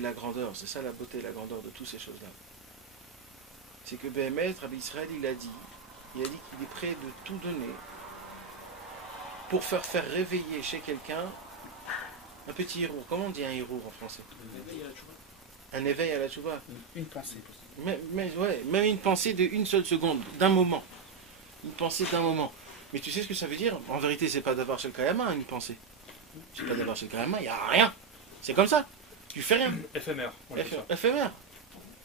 et la grandeur, c'est ça la beauté et la grandeur de toutes ces choses-là. C'est que Béhémet, Rabbi Israël, il a dit qu'il est prêt de tout donner pour faire réveiller chez quelqu'un un petit héros. Comment on dit un héros en français? Un éveil à la tchouva. Une pensée. Même une pensée d'une seule seconde, d'un moment. Une pensée d'un moment. Mais tu sais ce que ça veut dire? En vérité, c'est pas d'avoir chez le Kayama une pensée. C'est pas d'avoir chez le Kayama, il n'y a rien. C'est comme ça. Tu fais rien. Éphémère. Éphémère.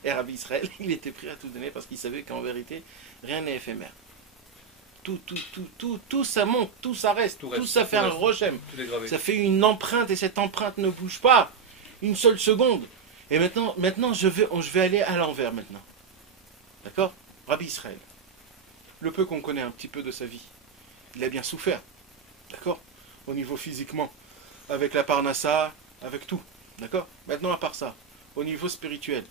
Et Rabbi Israël, il était prêt à tout donner parce qu'il savait qu'en vérité, rien n'est éphémère. Tout ça monte, tout ça reste, tout ça fait un rochem. Ça fait une empreinte et cette empreinte ne bouge pas. Une seule seconde. Et maintenant je vais aller à l'envers maintenant. D'accord? Rabbi Israël. Le peu qu'on connaît un petit peu de sa vie, il a bien souffert. D'accord? Au niveau physiquement. Avec la parnassa, avec tout. D'accord? Maintenant à part ça, au niveau spirituel,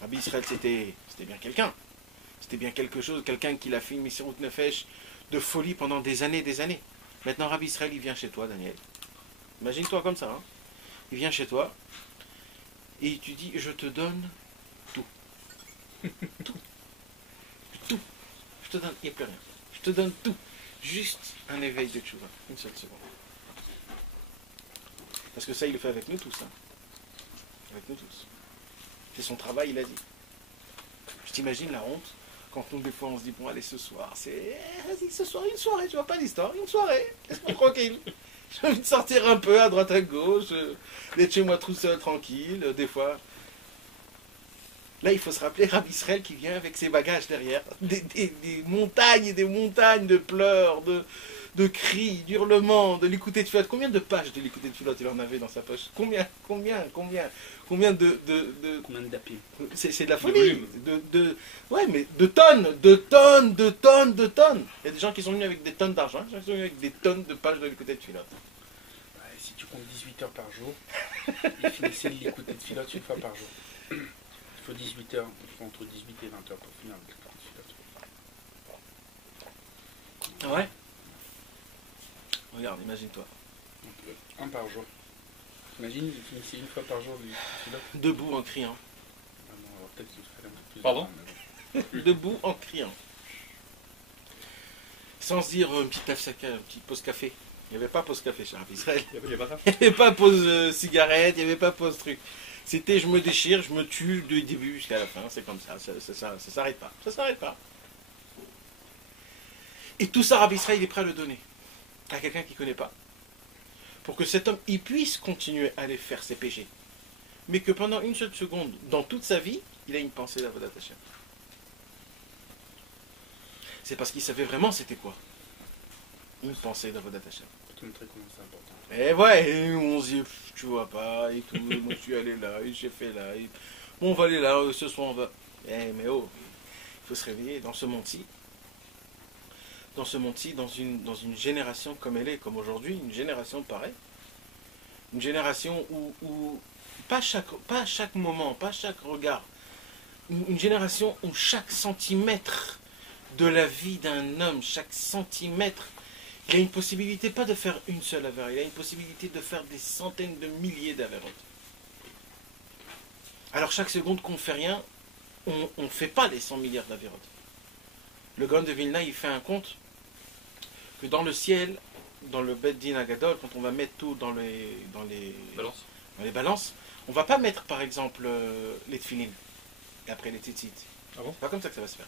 Rabbi Israël c'était bien quelqu'un. C'était bien quelque chose, quelqu'un qui l'a fait une mission de nefesh de folie pendant des années et des années. Maintenant Rabbi Israël il vient chez toi, Daniel. Imagine-toi comme ça. Hein? Il vient chez toi et il te dit je te donne tout. Tout. Tout. Je te donne, il n'y a plus rien. Je te donne tout. Juste un éveil de tchouva. Une seule seconde. Parce que ça il le fait avec nous tous. Hein? Avec nous tous. C'est son travail, il a dit. Je t'imagine la honte quand nous, des fois, on se dit, bon, allez, ce soir, vas-y, ce soir, une soirée, tu vois pas l'histoire, une soirée, laisse-moi tranquille. J'ai envie de sortir un peu à droite, à gauche, d'être chez moi tout seul, tranquille, des fois. Là, il faut se rappeler Rabbi Israël qui vient avec ses bagages derrière, des montagnes et des montagnes de pleurs, de cris, d'hurlements, de l'écouter de filote. Combien de pages de l'écouter de filote il en avait dans sa poche? Combien de Combien de dapis? C'est de la folie. Ouais, mais de tonnes. Il y a des gens qui sont venus avec des tonnes d'argent, des gens qui sont venus avec des tonnes de pages de l'écouter de filote. Ouais, si tu comptes 18 heures par jour, il finissait de l'écouter de filote une fois par jour. Il faut 18 heures, il faut entre 18 et 20 heures pour finir l'écouter de filote. Ah ouais? Regarde, imagine-toi. Donc, un par jour. T'imagines, il finissait une fois par jour du filote. Debout en criant. Ah non, alors peut-être qu'il ferait un peu plus. Pardon? Debout en criant. Sans se dire une petite pause café. Il n'y avait pas pause café chez Rabbi Israël. Il n'y a pas ça? Il n'y avait pas pause cigarette, il n'y avait pas pause truc. C'était je me déchire, je me tue du début jusqu'à la fin. C'est comme ça, ça s'arrête pas. Ça s'arrête pas. Et tout ça, Rabbi Israël, il est prêt à le donner à quelqu'un qui ne connaît pas. Pour que cet homme, il puisse continuer à aller faire ses péchés. Mais que pendant une seule seconde, dans toute sa vie, il a une pensée d'Avodat Hashem. C'est parce qu'il savait vraiment c'était quoi. Une pensée d'Avodat Hashem. Pour te montrer comment c'est important. Et ouais, et on se dit, tu vois pas, et tout, moi je suis allé là, et j'ai fait là, et bon, on va aller là, ce soir on va... Mais oh, il faut se réveiller dans ce monde-ci. Dans une génération comme elle est, comme aujourd'hui, une génération pareille, une génération où pas chaque moment, pas chaque regard, une génération où chaque centimètre de la vie d'un homme, chaque centimètre, il a une possibilité pas de faire une seule avéra, il a une possibilité de faire des centaines de milliers d'avérotes. Alors chaque seconde qu'on ne fait rien, on ne fait pas les 100 milliards d'avérotes. Le Gaon de Vilna, il fait un compte que dans le ciel, dans le Bet Din Agadol, quand on va mettre tout dans les balances, on ne va pas mettre par exemple les tefilines et après les tzitzit. Ah bon? C'est pas comme ça que ça va se faire.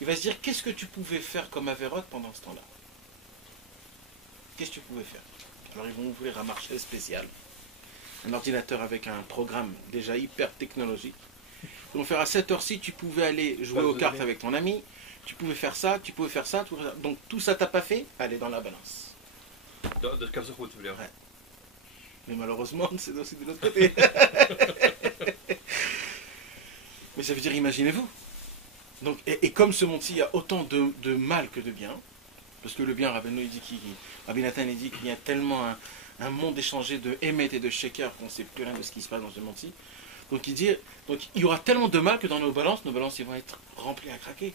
Il va se dire, qu'est-ce que tu pouvais faire comme avérote pendant ce temps-là? Qu'est-ce que tu pouvais faire? Alors ils vont ouvrir un marché spécial, un ordinateur avec un programme déjà hyper technologique. Ils vont faire à cette heure-ci, tu pouvais aller jouer aux cartes avec ton ami, tu pouvais faire ça, tu pouvais faire ça, donc tout ça t'as pas fait, allez dans la balance. De Kamsachot, tu veux dire? Ouais. Mais malheureusement, c'est aussi de l'autre côté. Mais ça veut dire, imaginez-vous. Donc, et comme ce monde-ci, il y a autant de mal que de bien, parce que le bien, Rabbi Nathan il dit qu'il y a tellement un monde échangé de Emet et de Sheker qu'on ne sait plus rien de ce qui se passe dans ce monde-ci. Donc il y aura tellement de mal que dans nos balances ils vont être remplis à craquer.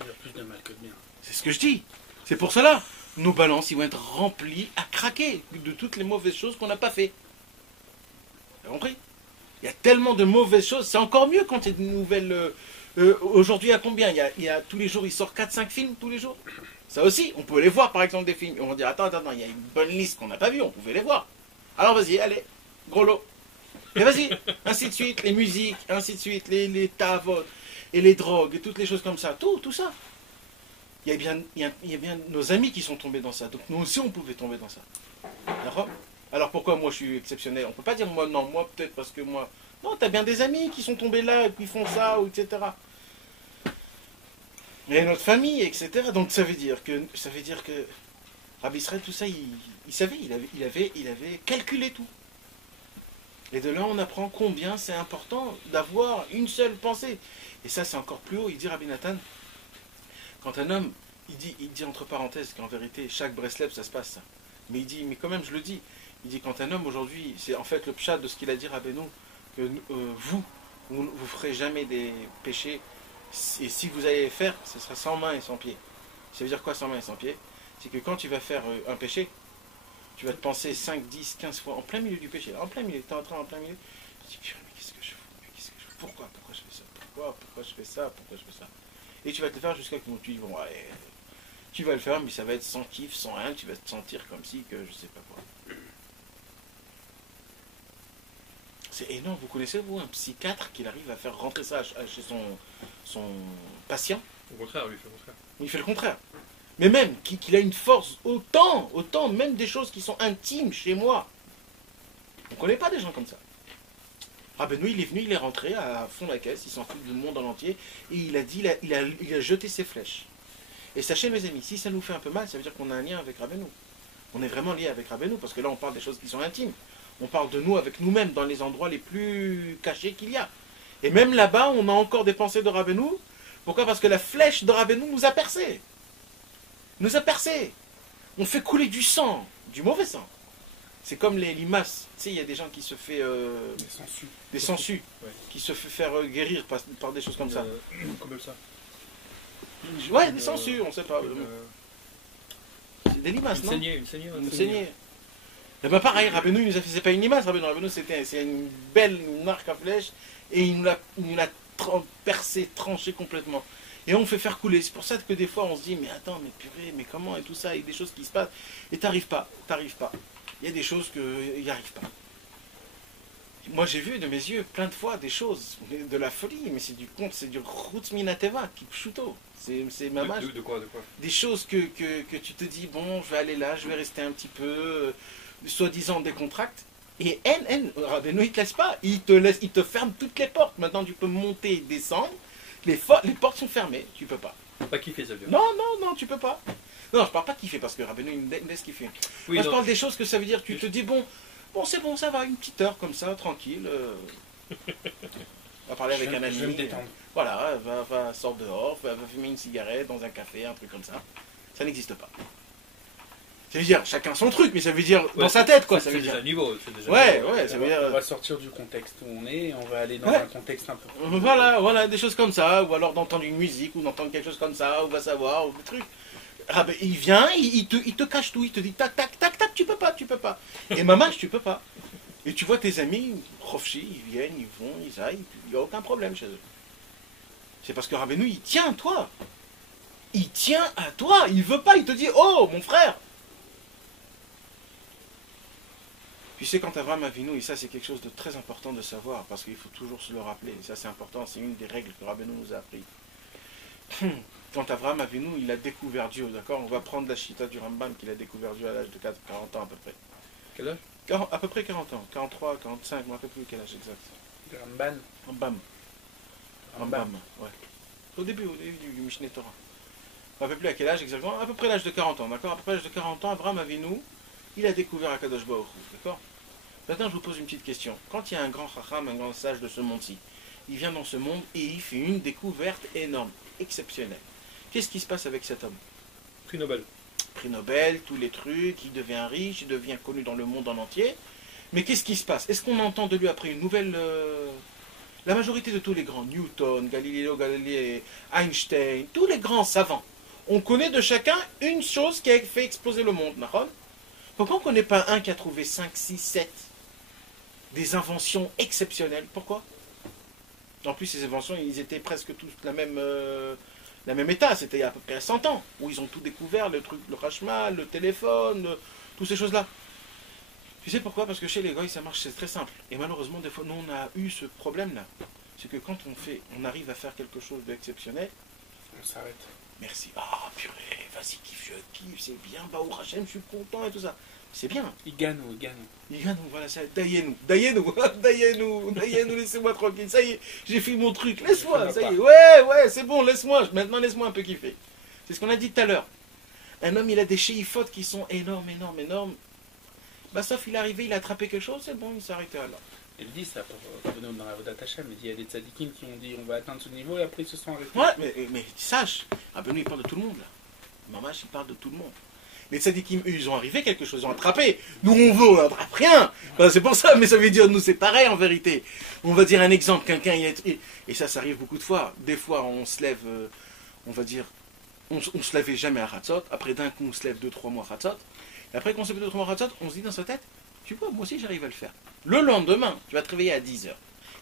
Il y a plus de mal que de bien. C'est ce que je dis. C'est pour cela. Nos balances, ils vont être remplis à craquer de toutes les mauvaises choses qu'on n'a pas fait. T'as compris? Il y a tellement de mauvaises choses. C'est encore mieux quand il y a des nouvelles... aujourd'hui, à combien il y a tous les jours, il sort 4-5 films tous les jours. Ça aussi, on peut les voir, par exemple, des films. On va dire, attends, il y a une bonne liste qu'on n'a pas vue, on pouvait les voir. Alors vas-y, allez, gros lot. Et vas-y, ainsi de suite, les musiques, ainsi de suite, les tavots, et les drogues, et toutes les choses comme ça. Tout ça. Il y a bien nos amis qui sont tombés dans ça. Donc nous aussi, on pouvait tomber dans ça. D'accord? Alors pourquoi moi je suis exceptionnel? On peut pas dire moi non, moi peut-être parce que moi... Non, t'as bien des amis qui sont tombés là et qui font ça, ou etc. Et notre famille, etc. Donc ça veut dire que Rabbi Israël, tout ça, il savait, il avait calculé tout. Et de là, on apprend combien c'est important d'avoir une seule pensée. Et ça, c'est encore plus haut. Il dit, Rabbi Nathan, quand un homme, il dit entre parenthèses qu'en vérité, chaque Breslev, ça se passe ça. Mais il dit, mais quand même, je le dis, il dit, quand un homme aujourd'hui, c'est en fait le pshat de ce qu'il a dit Rabbeinu, que vous ferez jamais des péchés, et si vous allez les faire, ce sera sans main et sans pied. Ça veut dire quoi sans main et sans pied? C'est que quand tu vas faire un péché, tu vas te penser 5, 10, 15 fois en plein milieu du péché, en plein milieu, tu es en plein milieu, tu te dis, mais qu'est-ce que je fais? Pourquoi je fais ça? Pourquoi je fais ça? Pourquoi je fais ça? Et tu vas te le faire jusqu'à ce que tu dis, bon, ouais, tu vas le faire, mais ça va être sans kiff, sans rien, tu vas te sentir comme si que je sais pas quoi. C'est énorme. Vous connaissez, vous, un psychiatre qui arrive à faire rentrer ça chez son patient? Au contraire, lui, il fait le contraire. Il fait le contraire. Mais même, qu'il a une force autant, même des choses qui sont intimes chez moi. On ne connaît pas des gens comme ça. Rabbeinu, il est venu, il est rentré à fond la caisse, il s'en fout du monde en entier, et il a dit, il a jeté ses flèches. Et sachez, mes amis, si ça nous fait un peu mal, ça veut dire qu'on a un lien avec Rabbeinu. On est vraiment lié avec Rabbeinu, parce que là, on parle des choses qui sont intimes. On parle de nous avec nous-mêmes, dans les endroits les plus cachés qu'il y a. Et même là-bas, on a encore des pensées de Rabbeinu. Pourquoi? Parce que la flèche de Rabbeinu nous a percés. Nous a percés. On fait couler du sang, du mauvais sang. C'est comme les limaces. Tu sais, il y a des gens qui se fait... des sangsues. Ouais. Qui se fait faire guérir par des choses comme ça. Comme ça. Ouais, des sangsues, on ne sait pas. C'est des limaces, non? Une saignée. Et ben pareil, Rabbeinu, il nous a fait, c'est pas une limace, Rabbeinu, c'est une belle arc à flèche, et il nous l'a percé, tranché complètement. Et on fait faire couler. C'est pour ça que des fois on se dit, mais attends, mais purée, mais comment, et tout ça, il y a des choses qui se passent, et t'arrives pas. Il y a des choses qu'il n'y arrive pas. Moi j'ai vu de mes yeux plein de fois des choses, de la folie, mais c'est du conte, c'est du Chutz Minateva, qui pshuto. C'est mamage. De quoi? Des choses que tu te dis, bon, je vais aller là, je vais rester un petit peu, soi-disant décontracte. Et Rabbeinu, il ne te laisse pas, il te ferme toutes les portes. Maintenant tu peux monter et descendre, les portes sont fermées, tu peux pas. Pas kiffer ça veut dire. Non, tu peux pas. Non, je parle pas de kiffer, parce que Rabbeinu, il me laisse kiffer. Oui, moi je parle des choses que ça veut dire, tu te dis, bon, c'est bon, ça va, une petite heure comme ça, tranquille. On va parler avec un ami. Je vais me détendre. Voilà, va sort dehors, va fumer une cigarette dans un café, un truc comme ça. Ça n'existe pas. Ça veut dire, chacun son truc, mais ça veut dire dans sa tête, quoi. Ça veut dire. Déjà niveau. Ouais, ça veut dire. On va sortir du contexte où on est, on va aller dans un contexte un peu plus. Voilà, des choses comme ça, ou alors d'entendre une musique, ou d'entendre quelque chose comme ça, ou va savoir, ou des trucs. Ah ben, il vient, il te cache tout, il te dit tac, tac, tac, tac, tu peux pas. Et maman, tu peux pas. Et tu vois tes amis, Rofchi, ils viennent, ils vont, ils aillent, il n'y a aucun problème chez eux. C'est parce que Rabbeinu, il tient à toi. Il tient à toi, il veut pas, il te dit, oh, mon frère. Tu sais, quand Abraham Avinu, et ça c'est quelque chose de très important de savoir, parce qu'il faut toujours se le rappeler, et ça c'est important, c'est une des règles que Rabbeinu nous a appris. Quand Abraham Avinu, il a découvert Dieu, d'accord? On va prendre la chita du Rambam qu'il a découvert Dieu à l'âge de 40 ans à peu près. Quel âge? À peu près 40 ans, 43, 45, je ne me rappelle plus quel âge exact. Rambam, ouais. Au début du Mishneh Torah. Je ne me rappelle plus à quel âge exactement, à peu près l'âge de 40 ans, d'accord? À peu près l'âge de 40 ans, Abraham Avinu, il a découvert Akadosh Baruch Hu, d'accord? Maintenant, je vous pose une petite question. Quand il y a un grand chacham, un grand sage de ce monde-ci, il vient dans ce monde et il fait une découverte énorme, exceptionnelle. Qu'est-ce qui se passe avec cet homme? Prix Nobel. Prix Nobel, tous les trucs, il devient riche, il devient connu dans le monde en entier. Mais qu'est-ce qui se passe? Est-ce qu'on entend de lui après une nouvelle... La majorité de tous les grands, Newton, Galileo Galilei, Einstein, tous les grands savants, on connaît de chacun une chose qui a fait exploser le monde, Nahon. Pourquoi on ne connaît pas un qui a trouvé 5, 6, 7? des inventions exceptionnelles. Pourquoi? En plus, ces inventions, ils étaient presque tous la même état. C'était il y a à peu près 100 ans, où ils ont tout découvert, le truc, le Rashmal, le téléphone, toutes ces choses-là. Tu sais pourquoi? Parce que chez les Goïs, ça marche, c'est très simple. Et malheureusement, des fois, nous, on a eu ce problème-là. C'est que quand on arrive à faire quelque chose d'exceptionnel, on s'arrête. Merci. Ah, purée, vas-y, kiffe, je kiffe, c'est bien. Bah, au Hachem, je suis content et tout ça. C'est bien. Il gagne, voilà, ça. Daillez-nous, laissez-moi tranquille. Ça y est, j'ai fait mon truc. Laisse-moi, ça y est. Ouais, c'est bon, laisse-moi. Maintenant, laisse-moi un peu kiffer. C'est ce qu'on a dit tout à l'heure. Un homme, il a des chéifotes qui sont énormes. Bah, sauf il est arrivé, il a attrapé quelque chose, c'est bon, il s'est arrêté là. Il dit ça pour revenir dans la Avodat Hashem. Il dit il y a des tzadikim qui ont dit on va atteindre ce niveau et après ils se sont arrêtés. Ouais, mais sache, Rabbeinu il parle de tout le monde là. Mamash il parle de tout le monde. Les tzadikim, eux, ils ont arrivé quelque chose, ils ont attrapé. Nous on n'attrape rien. Enfin, c'est pour ça, mais ça veut dire nous c'est pareil en vérité. On va dire un exemple, quelqu'un et ça arrive beaucoup de fois. Des fois on se lève, on va dire, on se levait jamais à Hatzot. Après d'un coup on se lève 2-3 mois à Hatzot. Et après qu'on se lève 2-3 mois à Hatzot, on se dit dans sa tête. Tu vois, moi aussi j'arrive à le faire. Le lendemain, tu vas te réveiller à 10h.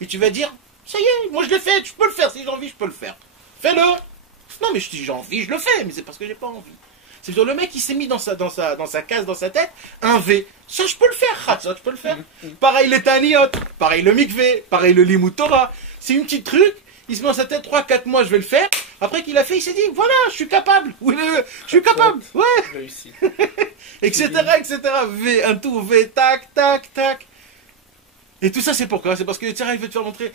Et tu vas dire, ça y est, moi je l'ai fait, je peux le faire. Si j'ai envie, je peux le faire. Fais-le. Non, mais si j'ai envie, je le fais. Mais c'est parce que j'ai pas envie. C'est-à-dire le mec, il s'est mis dans sa case, dans sa tête, un V. Ça, je peux le faire. Khatzot, je peux le faire. Pareil les Taniot, pareil le Mikvé, pareil le Limut Torah. C'est une petite truc. Il se met dans sa tête 3-4 mois, je vais le faire. Après qu'il a fait, il s'est dit, voilà, je suis capable. Oui, je suis capable. Ouais. Réussi. Etc. V, un tout, V, tac, tac, tac. Et tout ça, c'est pourquoi? C'est parce que le tzara, il veut te faire montrer.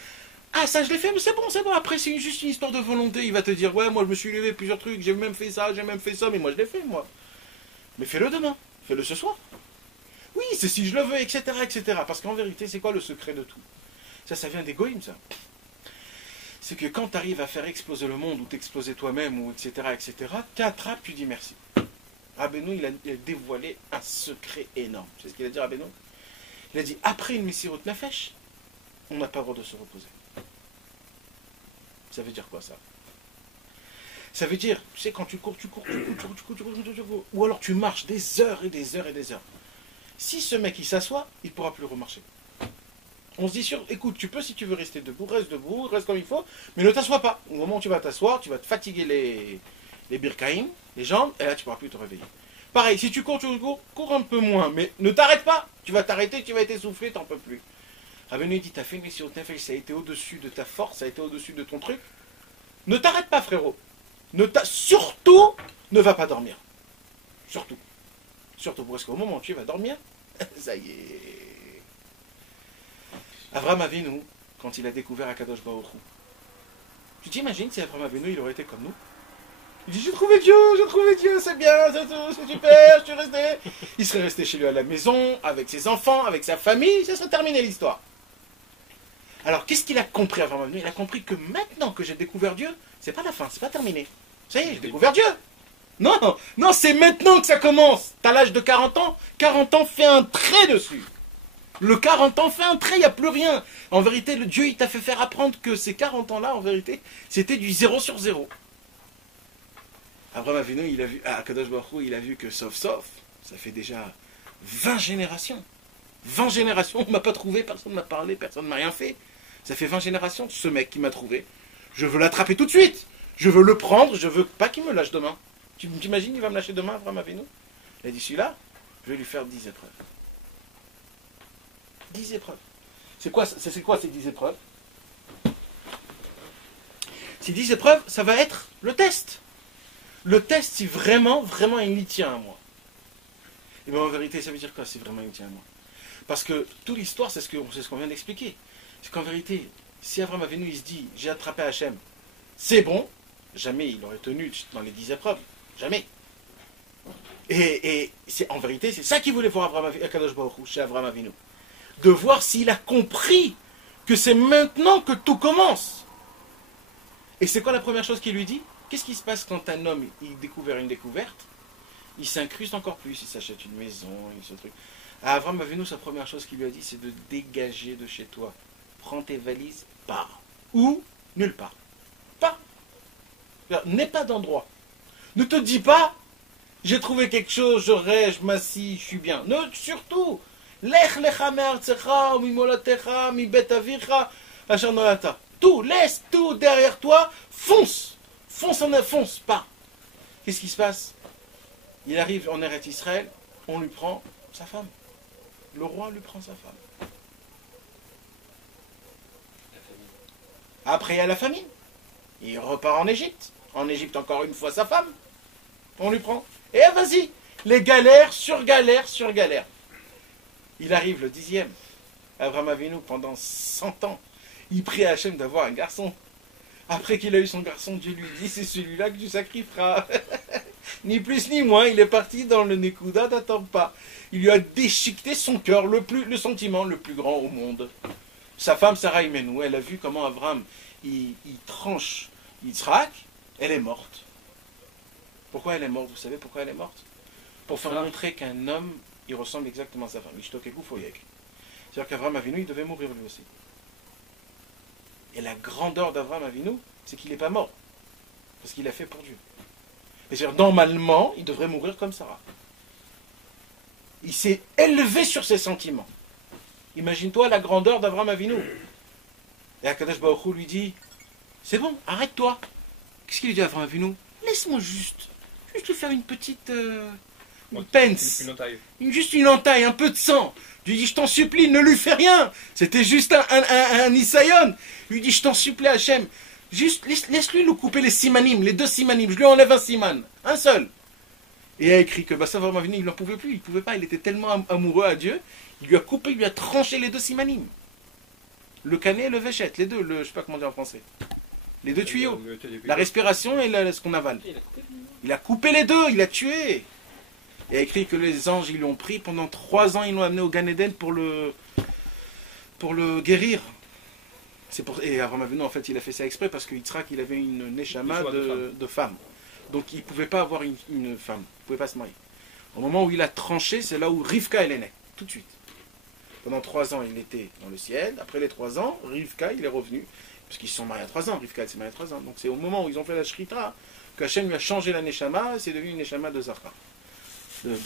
Ah, ça, je l'ai fait, mais c'est bon. Après, c'est juste une histoire de volonté. Il va te dire, ouais, moi, je me suis levé plusieurs trucs, j'ai même fait ça, mais moi, je l'ai fait, moi. Mais fais-le demain. Fais-le ce soir. Oui, c'est si je le veux, etc. Parce qu'en vérité, c'est quoi le secret de tout? Ça vient des goïms, ça. C'est que quand tu arrives à faire exploser le monde, ou t'exploser toi-même, ou etc., tu attrapes, tu dis merci. Rabbeinu, il a dévoilé un secret énorme. C'est ce qu'il a dit, Rabbeinu. Il a dit, après une Messirut Nefesh, on n'a pas le droit de se reposer. Ça veut dire quoi, ça? Ça veut dire, tu sais, quand tu cours, ou alors tu marches des heures et des heures et des heures. Si ce mec, il s'assoit, il ne pourra plus remarcher. On se dit, écoute, tu peux, si tu veux rester debout, reste comme il faut, mais ne t'assois pas. Au moment où tu vas t'asseoir, tu vas te fatiguer les birkaïm, les jambes, et là, tu ne pourras plus te réveiller. Pareil, si tu cours un peu moins, mais ne t'arrête pas. Tu vas t'arrêter, tu vas être essoufflé, tu n'en peux plus. Rabbeinu dit, t'as fait une mission Nefesh, ça a été au-dessus de ta force, ça a été au-dessus de ton truc. Ne t'arrête pas, frérot. Surtout, ne va pas dormir. Surtout, parce qu'au moment où tu vas dormir, ça y est. Avraham Avinu, quand il a découvert Akadosh Baruch Hu, tu t'imagines si Avraham Avinu, il aurait été comme nous? Il dit, j'ai trouvé Dieu, c'est bien, c'est super, je suis resté. Il serait resté chez lui à la maison, avec ses enfants, avec sa famille, ça serait terminé l'histoire. Alors, qu'est-ce qu'il a compris, Avraham Avinu? Il a compris que maintenant que j'ai découvert Dieu, c'est pas la fin, c'est pas terminé. Ça y est, j'ai découvert Dieu. Non, c'est maintenant que ça commence. T'as l'âge de 40 ans, 40 ans, fais un trait dessus. Le 40 ans, fait un trait, il n'y a plus rien. En vérité, le Dieu, il t'a fait faire apprendre que ces 40 ans-là, en vérité, c'était du 0 sur 0. Abraham Avinu, il a vu, Akadosh Baruch Hu, il a vu que sauf, ça fait déjà 20 générations. 20 générations, on ne m'a pas trouvé, personne ne m'a parlé, personne ne m'a rien fait. Ça fait 20 générations, ce mec qui m'a trouvé. Je veux l'attraper tout de suite. Je veux le prendre, je veux pas qu'il me lâche demain. Tu t'imagines, il va me lâcher demain, Abraham Avinu? Il a dit, celui-là, je vais lui faire 10 épreuves. 10 épreuves. C'est quoi ces 10 épreuves? Ces 10 épreuves, ça va être le test. Le test, si vraiment il y tient à moi. Et bien en vérité, ça veut dire quoi si vraiment il tient à moi? Parce que toute l'histoire, c'est ce qu'on vient d'expliquer. C'est qu'en vérité, si Avraham Avinu, il se dit, j'ai attrapé Hachem, c'est bon, jamais il aurait tenu dans les 10 épreuves. Jamais. Et en vérité, c'est ça qu'il voulait voir Akadosh Baruch Hu, chez Avraham Avinu. De voir s'il a compris que c'est maintenant que tout commence. Et c'est quoi la première chose qu'il lui dit? Qu'est-ce qui se passe quand un homme, il découvre une découverte? Il s'incruste encore plus, il s'achète une maison, ce truc. À Avraham Avinu, sa première chose qu'il lui a dit, c'est de dégager de chez toi. Prends tes valises, pars. Ou nulle part. Pas. N'aie pas d'endroit. Ne te dis pas, j'ai trouvé quelque chose, je rêve, je m'assis, je suis bien. Non, surtout, Lech lecha me'artzecha, mimolatecha, mibet avicha, asher nolata. Tout, laisse tout derrière toi, fonce. Fonce, pas. Qu'est-ce qui se passe? Il arrive en Eretz Israël, on lui prend sa femme. Le roi lui prend sa femme. Après, il y a la famine. Il repart en Égypte. En Égypte, encore une fois, sa femme. On lui prend. Et vas-y, les galères sur galères sur galères. Il arrive le 10e. Abraham Avinu, pendant 100 ans, il prie à Hachem d'avoir un garçon. Après qu'il a eu son garçon, Dieu lui dit, c'est celui-là que tu sacrifieras. Ni plus ni moins, il est parti dans le Nekuda, n'attends pas. Il lui a déchiqueté son cœur, le sentiment le plus grand au monde. Sa femme, Sarah Imenou, elle a vu comment Abraham, il tranche Yitzhak, elle est morte. Pourquoi elle est morte? Vous savez pourquoi elle est morte? Pour faire montrer qu'un homme, il ressemble exactement à sa femme. C'est-à-dire qu'Abraham Avinu, il devait mourir lui aussi. Et la grandeur d'Abraham Avinu, c'est qu'il n'est pas mort. Parce qu'il a fait pour Dieu. C'est-à-dire, normalement, il devrait mourir comme Sarah. Il s'est élevé sur ses sentiments. Imagine-toi la grandeur d'Abraham Avinu. Et Akadosh Baruch Hu lui dit, c'est bon, arrête-toi. Qu'est-ce qu'il lui dit à Abraham Avinu? Laisse-moi juste lui faire une petite une pince. Une entaille. Juste une entaille, un peu de sang. Je lui dis, je t'en supplie, ne lui fais rien. C'était juste un Isayon. Je lui dis, je t'en supplie, Hachem. Juste, laisse-lui nous couper les simanim, les 2 simanim. Je lui enlève un siman, un seul. Et il a écrit que ça va venir, il n'en pouvait plus, il ne pouvait pas, il était tellement amoureux à Dieu, il lui a coupé, il lui a tranché les 2 simanim. Le canet et le véchette, les deux, je ne sais pas comment dire en français. Les 2 tuyaux. La respiration et ce qu'on avale. Il a coupé les 2, il a tué. Il a écrit que les anges, ils l'ont pris, pendant 3 ans, ils l'ont amené au Gan Eden pour le guérir. Et Abraham Avinu, en fait, il a fait ça exprès parce que Yitzhak, il avait une neshama de femme. Donc il ne pouvait pas avoir une femme, il ne pouvait pas se marier. Au moment où il a tranché, c'est là où Rivka, elle est née, tout de suite. Pendant 3 ans, il était dans le ciel. Après les 3 ans, Rivka, il est revenu. Parce qu'ils se sont mariés à 3 ans, Rivka, elle s'est mariée à 3 ans. Donc c'est au moment où ils ont fait la shrita qu'Hachem lui a changé la neshama, c'est devenu une neshama de Zahra, d'homme.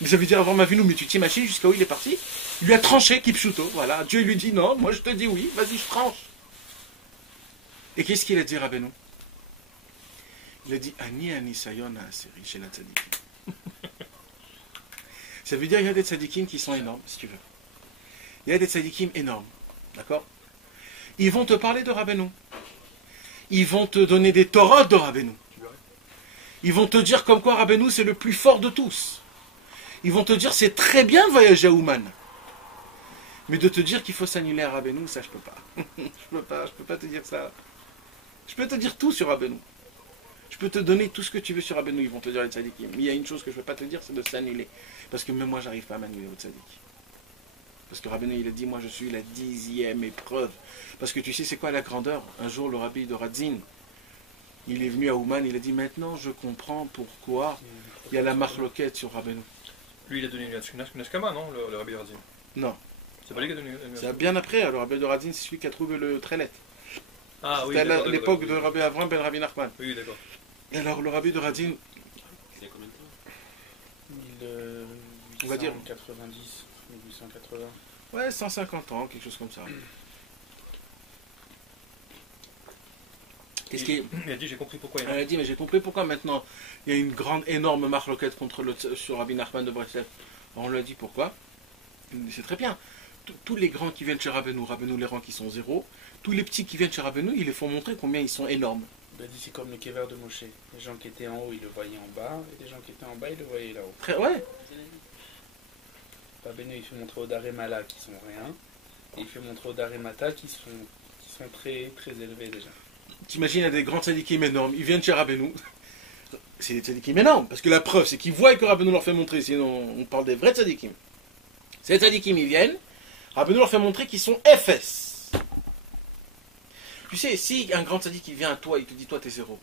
Mais ça veut dire Abraham Avinu, mais tu t'imagines jusqu'à où il est parti? Il lui a tranché, Kipshuto, voilà. Dieu lui dit non, moi je te dis oui, vas-y, je tranche. Et qu'est-ce qu'il a dit, Rabbeinu? Il a dit Ani Sayon Aseri chez la tzadikim. Ça veut dire qu'il y a des tzadikim qui sont énormes, si tu veux. Il y a des tzadikim énormes, d'accord? Ils vont te parler de Rabbeinu. Ils vont te donner des Torahs de Rabbeinu. Ils vont te dire comme quoi Rabbeinu c'est le plus fort de tous. Ils vont te dire c'est très bien de voyager à Ouman. Mais de te dire qu'il faut s'annuler à Rabbeinu, ça je peux pas. Je peux pas te dire ça. Je peux te dire tout sur Rabbeinu. Je peux te donner tout ce que tu veux sur Rabbeinu, ils vont te dire les tzadikim. Mais il y a une chose que je ne peux pas te dire, c'est de s'annuler. Parce que même moi, j'arrive pas à m'annuler au tzadik. Parce que Rabbeinu, il a dit, moi je suis la 10e épreuve. Parce que tu sais, c'est quoi la grandeur? Un jour, le rabbi de Radzin, il est venu à Ouman, il a dit, maintenant je comprends pourquoi il y a la marloquette sur Rabbeinu. Lui, il a donné une askama, non, le rabbi de Radzin? Non. C'est pas lui qui a donné C'est bien après, le rabbi de Radzin, c'est celui qui a trouvé le trelet. Ah oui, c'était à l'époque de Rabbi Avram ben Rabbi Nachman. Oui, d'accord. Et alors, le rabbi de Radzin, il y a combien de temps? On va dire 1890, 1880. Ouais, 150 ans, quelque chose comme ça. Qu'est-ce qui... Il a dit, j'ai compris pourquoi. Il a dit, mais j'ai compris pourquoi maintenant il y a une grande, énorme marloquette sur Rabbi Nachman de Breslev. On lui a dit pourquoi. C'est très bien. Tous les grands qui viennent chez Rabbeinu, les rangs qui sont 0, tous les petits qui viennent chez Rabbeinu, ils les font montrer combien ils sont énormes. Il a dit c'est comme le kéver de Moshe. Les gens qui étaient en haut, ils le voyaient en bas, et les gens qui étaient en bas, ils le voyaient là-haut. Très, ouais. Rabbeinu, il fait montrer aux Daremala qui sont rien, et il fait montrer aux Daremata qui sont très, très élevés déjà. T'imagines, il y a des grands tzadikim énormes, ils viennent chez Rabbeinu. C'est des tzadikim énormes, parce que la preuve, c'est qu'ils voient que Rabbeinu leur fait montrer, sinon on parle des vrais tzadikim. Ces tzadikim, ils viennent, Rabbeinu leur fait montrer qu'ils sont FS. Tu sais, si un grand tzadik qui vient à toi, il te dit, toi, t'es 0.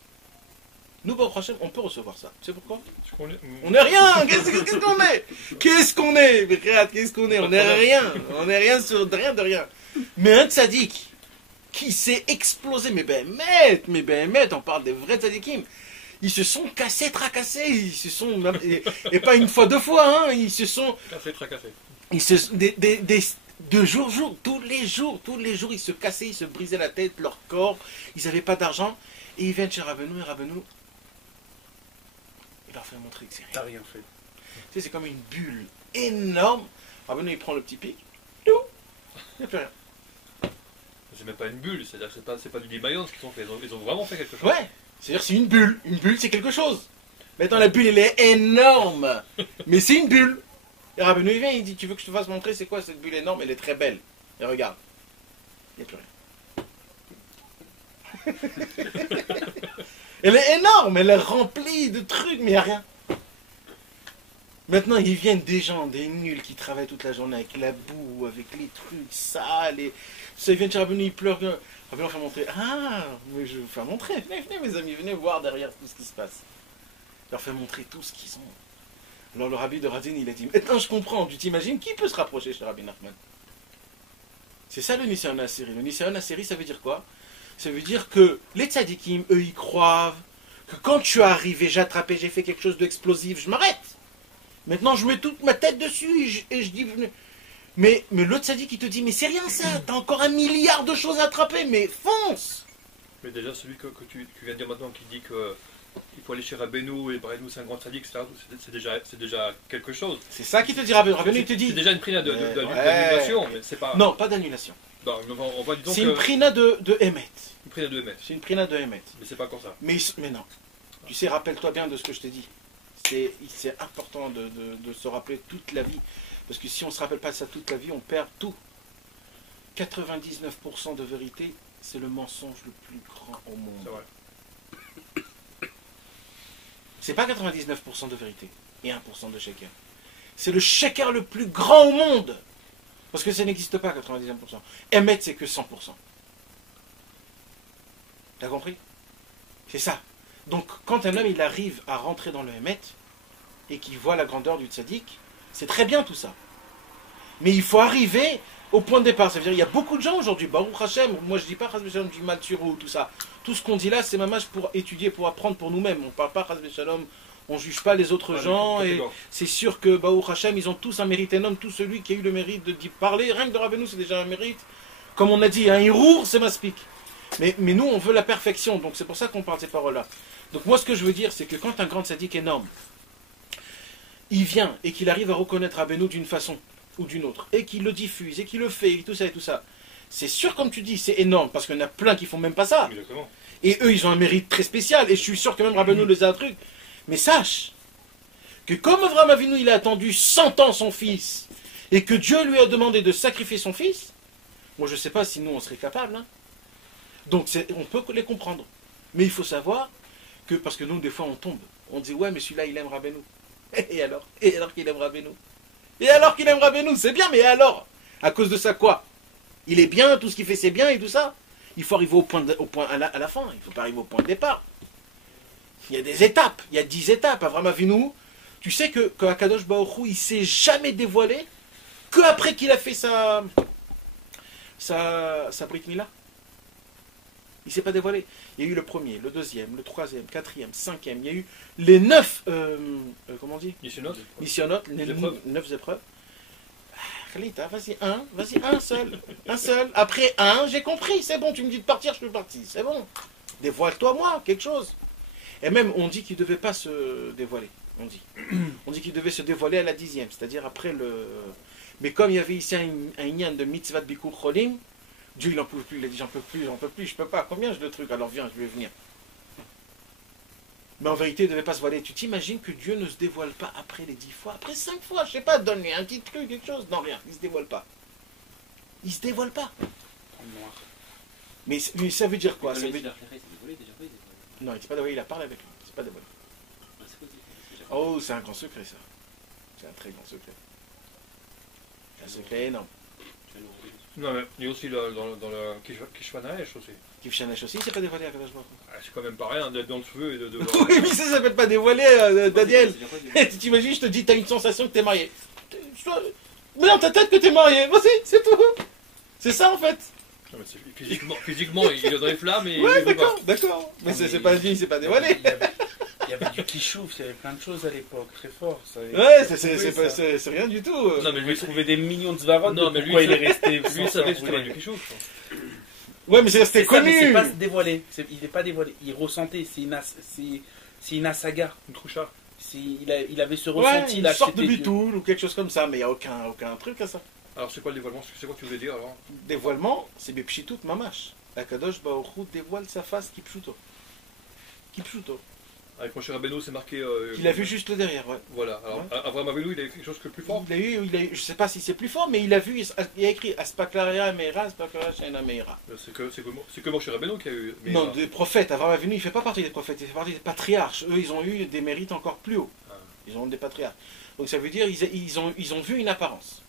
Nous, au prochain, on peut recevoir ça. Tu sais pourquoi? On n'est rien. Qu'est-ce qu'on est? Qu'est-ce qu'on est? Qu'est-ce qu'on est? On n'est rien. On n'est rien sur rien de rien. Mais un tzadik qui s'est explosé, mais on parle des vrais tzadikim. Ils se sont cassés, tracassés. Ils se sont, et pas une fois, 2 fois, hein. Ils se sont... Cassés, tracassés. de jour, tous les jours, ils se cassaient, ils se brisaient la tête, leur corps, ils n'avaient pas d'argent, et ils viennent chez Rabbeinu, et Rabbeinu, il leur fait montrer que c'est rien. T'as rien fait. Tu sais, c'est comme une bulle énorme. Rabbeinu, il prend le petit pic, tout, il n'y a plus rien. C'est même pas une bulle, c'est-à-dire que c'est pas du Libayon ce qu'ils ont fait, ils ont vraiment fait quelque chose. Ouais, c'est-à-dire c'est une bulle c'est quelque chose. Maintenant la bulle elle est énorme, mais c'est une bulle. Et Rabbeinu il vient, il dit tu veux que je te fasse montrer c'est quoi cette bulle énorme, elle est très belle. Et regarde, il n'y a plus rien. Elle est énorme, elle est remplie de trucs, mais il n'y a rien. Maintenant ils viennent des gens, des nuls qui travaillent toute la journée avec la boue, avec les trucs sales. Et... ça, ils viennent chez Rabbeinu, ils pleurent. Rabbeinu fait montrer. Ah, mais je vais vous faire montrer. Venez mes amis, venez voir derrière tout ce qui se passe. Il leur fait montrer tout ce qu'ils ont. Alors le rabbi de Radin, il a dit, maintenant je comprends, tu t'imagines qui peut se rapprocher chez Rabbi Nachman? C'est ça le Nisayon HaSeri. Le Nisayon HaSeri, ça veut dire quoi? Ça veut dire que les tzadikim, eux, ils croient que quand je suis arrivé, j'ai attrapé, j'ai fait quelque chose d'explosif, je m'arrête. Maintenant, je mets toute ma tête dessus et je dis... Mais l'autre tzadik, il te dit, mais c'est rien ça, t'as encore 1 milliard de choses à attraper, mais fonce! Mais déjà, celui que tu viens de dire maintenant, qui dit que il faut aller chez Rabbeinu, et Rabbeinu c'est un grand tzadik, etc., c'est déjà quelque chose. C'est ça qui te dit Rabbeinu. Rabbeinu, il te dit... C'est déjà une prina d'annulation, mais c'est pas... Non, pas d'annulation. C'est une prina de Emet. Une prina de Emet. C'est une prina de Emet. Mais c'est pas comme ça. Mais non. Tu sais, rappelle-toi bien de ce que je t'ai dit. C'est important de se rappeler toute la vie. Parce que si on ne se rappelle pas de ça toute la vie, on perd tout. 99% de vérité, c'est le mensonge le plus grand au monde. C'est vrai. C'est pas 99% de vérité et 1% de sheker. C'est le sheker le plus grand au monde. Parce que ça n'existe pas 99%. Emet, c'est que 100%. T'as compris? C'est ça. Donc, quand un homme il arrive à rentrer dans le Emet et qu'il voit la grandeur du tzaddik, c'est très bien tout ça. Mais il faut arriver au point de départ. Ça veut dire qu'il y a beaucoup de gens aujourd'hui, Baruch Hashem, moi je dis pas Chas Shalom du Malturo, tout ça. Tout ce qu'on dit là, c'est mamage pour étudier, pour apprendre pour nous-mêmes. On ne parle pas Chas Shalom, on ne juge pas les autres gens. Et c'est sûr que Baruch Hashem, ils ont tous un mérite énorme. Tout celui qui a eu le mérite d'y parler, rien que de Rabbeinu, c'est déjà un mérite. Comme on a dit, un hirour, c'est maspik. Mais nous, on veut la perfection, donc c'est pour ça qu'on parle de ces paroles-là. Donc moi, ce que je veux dire, c'est que quand un grand tzaddik énorme, il vient et qu'il arrive à reconnaître Rabbeinu d'une façon ou d'une autre, et qu'il le diffuse, et qu'il le fait, et tout ça, c'est sûr, comme tu dis, c'est énorme, parce qu'il y en a plein qui font même pas ça. Exactement. Et eux, ils ont un mérite très spécial, et je suis sûr que même Rabbeinu les a un truc. Mais sache que comme Avraham Avinu, il a attendu 100 ans son fils, et que Dieu lui a demandé de sacrifier son fils, moi je ne sais pas si nous on serait capable, hein. Donc on peut les comprendre. Mais il faut savoir que, parce que nous des fois on tombe, on dit ouais mais celui-là il aime Rabbeinu. Et alors qu'il aime Rabbeinu. Et alors qu'il aime Rabbeinu, c'est bien, mais alors? À cause de ça quoi? Il est bien, tout ce qu'il fait c'est bien et tout ça. Il faut arriver au point à la fin, il ne faut pas arriver au point de départ. Il y a des étapes, il y a 10 étapes. Avraham Avinu, tu sais que Akadosh Baruch Hu, il ne s'est jamais dévoilé qu'après qu'il a fait sa Brit Mila. Il ne s'est pas dévoilé. Il y a eu le premier, le deuxième, le troisième, quatrième, cinquième. Il y a eu les 9, comment on dit? Missionotes, les 9 épreuves. Khalita, vas-y, un seul. Après un, j'ai compris, c'est bon, tu me dis de partir, je suis parti, c'est bon. Dévoile-toi moi, quelque chose. Et même, on dit qu'il ne devait pas se dévoiler. On dit qu'il devait se dévoiler à la 10e, c'est-à-dire après le... Mais comme il y avait ici un inyan de mitzvah de Bikur Cholim, Dieu, il n'en pouvait plus, il a dit, j'en peux plus, je peux pas. Combien j'ai de trucs? Alors viens, je vais venir. Mais en vérité, il ne devait pas se voiler. Tu t'imagines que Dieu ne se dévoile pas après les 10 fois, après 5 fois, je sais pas, donne-lui un petit truc, quelque chose. Non, rien, il ne se dévoile pas. Il se dévoile pas. Mais ça veut dire quoi? Ça veut dire... Non, il ne s'est pas dévoilé, il a parlé avec lui. Il ne s'est pas dévoilé. Oh, c'est un grand secret, ça. C'est un très grand secret. C'est un secret énorme. Non, mais il y a aussi dans le Kishvanaesh aussi. Kishvanaesh aussi, c'est pas dévoilé à Kadosh Baruch Hu. C'est quand même pas rien d'être dans le feu et de oui, mais ça s'appelle pas dévoilé, Daniel. Tu t'imagines, je te dis, t'as une sensation que t'es marié. Mais dans ta tête que t'es marié, vas-y, c'est tout. C'est ça en fait. Non, mais physiquement, il a des flammes et... Ouais, d'accord. Mais c'est pas dit, c'est pas dévoilé. Il y avait du kishouf, il y avait plein de choses à l'époque, très fort. Ouais, c'est rien du tout. Non, mais lui, il trouvait des millions de svarot. Non, mais lui, pourquoi il est resté. Lui, il savait que c'était du kishouf. Ouais, mais c'était connu. C'est pas dévoilé. Il n'est pas dévoilé. Il ressentait. C'est une asaga. Une troucha. Il avait ce Ouais, ressenti une là. sorte de bitoul ou quelque chose comme ça, mais il n'y a aucun truc à ça. Alors, c'est quoi le dévoilement? C'est quoi que tu voulais dire alors? Dévoilement, c'est Bepshitout Mamash. La Kadosh Baruch Hu dévoile sa face Kipshuto. Kipshuto. Avec mon cher Rabbeinu, c'est marqué. Il a vu juste le derrière, ouais. Voilà. Alors, Ouais. Avraham Avinu, il a eu quelque chose de plus fort. Il a eu, je sais pas si c'est plus fort, mais il a vu, il a écrit Aspaklaria Meira, Aspaklaria Shaina Meira. C'est que mon cher Rabbeinu qui a eu. Mais, Non, des prophètes. Avraham Avinu, il fait pas partie des prophètes, il fait partie des patriarches. Eux, ils ont eu des mérites encore plus hauts. Ah. Ils ont des patriarches. Donc ça veut dire ils ont vu une apparence.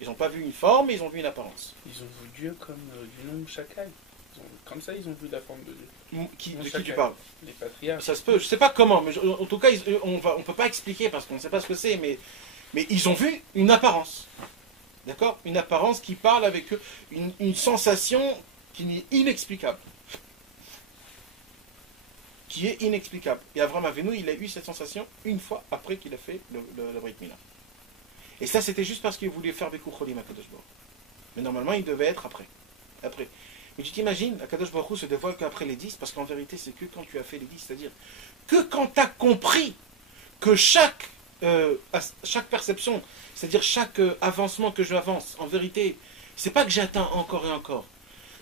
Ils n'ont pas vu une forme, mais ils ont vu une apparence. Ils ont vu Dieu comme du nom Shakai. Comme ça, ils ont vu la forme de Dieu. De qui tu parles? Les patriarches. Ça se peut, je sais pas comment, mais en tout cas, on peut pas expliquer parce qu'on ne sait pas ce que c'est, mais ils ont vu une apparence. D'accord? Une apparence qui parle avec eux, une sensation qui est inexplicable. Qui est inexplicable. Et Avraham Avinu, il a eu cette sensation une fois après qu'il a fait la Brit Mila. Et ça, c'était juste parce qu'il voulait faire des Cholim à Kadosh Baruch. Mais normalement, il devait être après. Mais tu t'imagines, Akadosh Baruch Hu se dévoile qu'après les 10, parce qu'en vérité, c'est que quand tu as fait les 10, c'est-à-dire que quand tu as compris que chaque perception, c'est-à-dire chaque avancement que j'avance, en vérité, c'est pas que j'atteins encore et encore.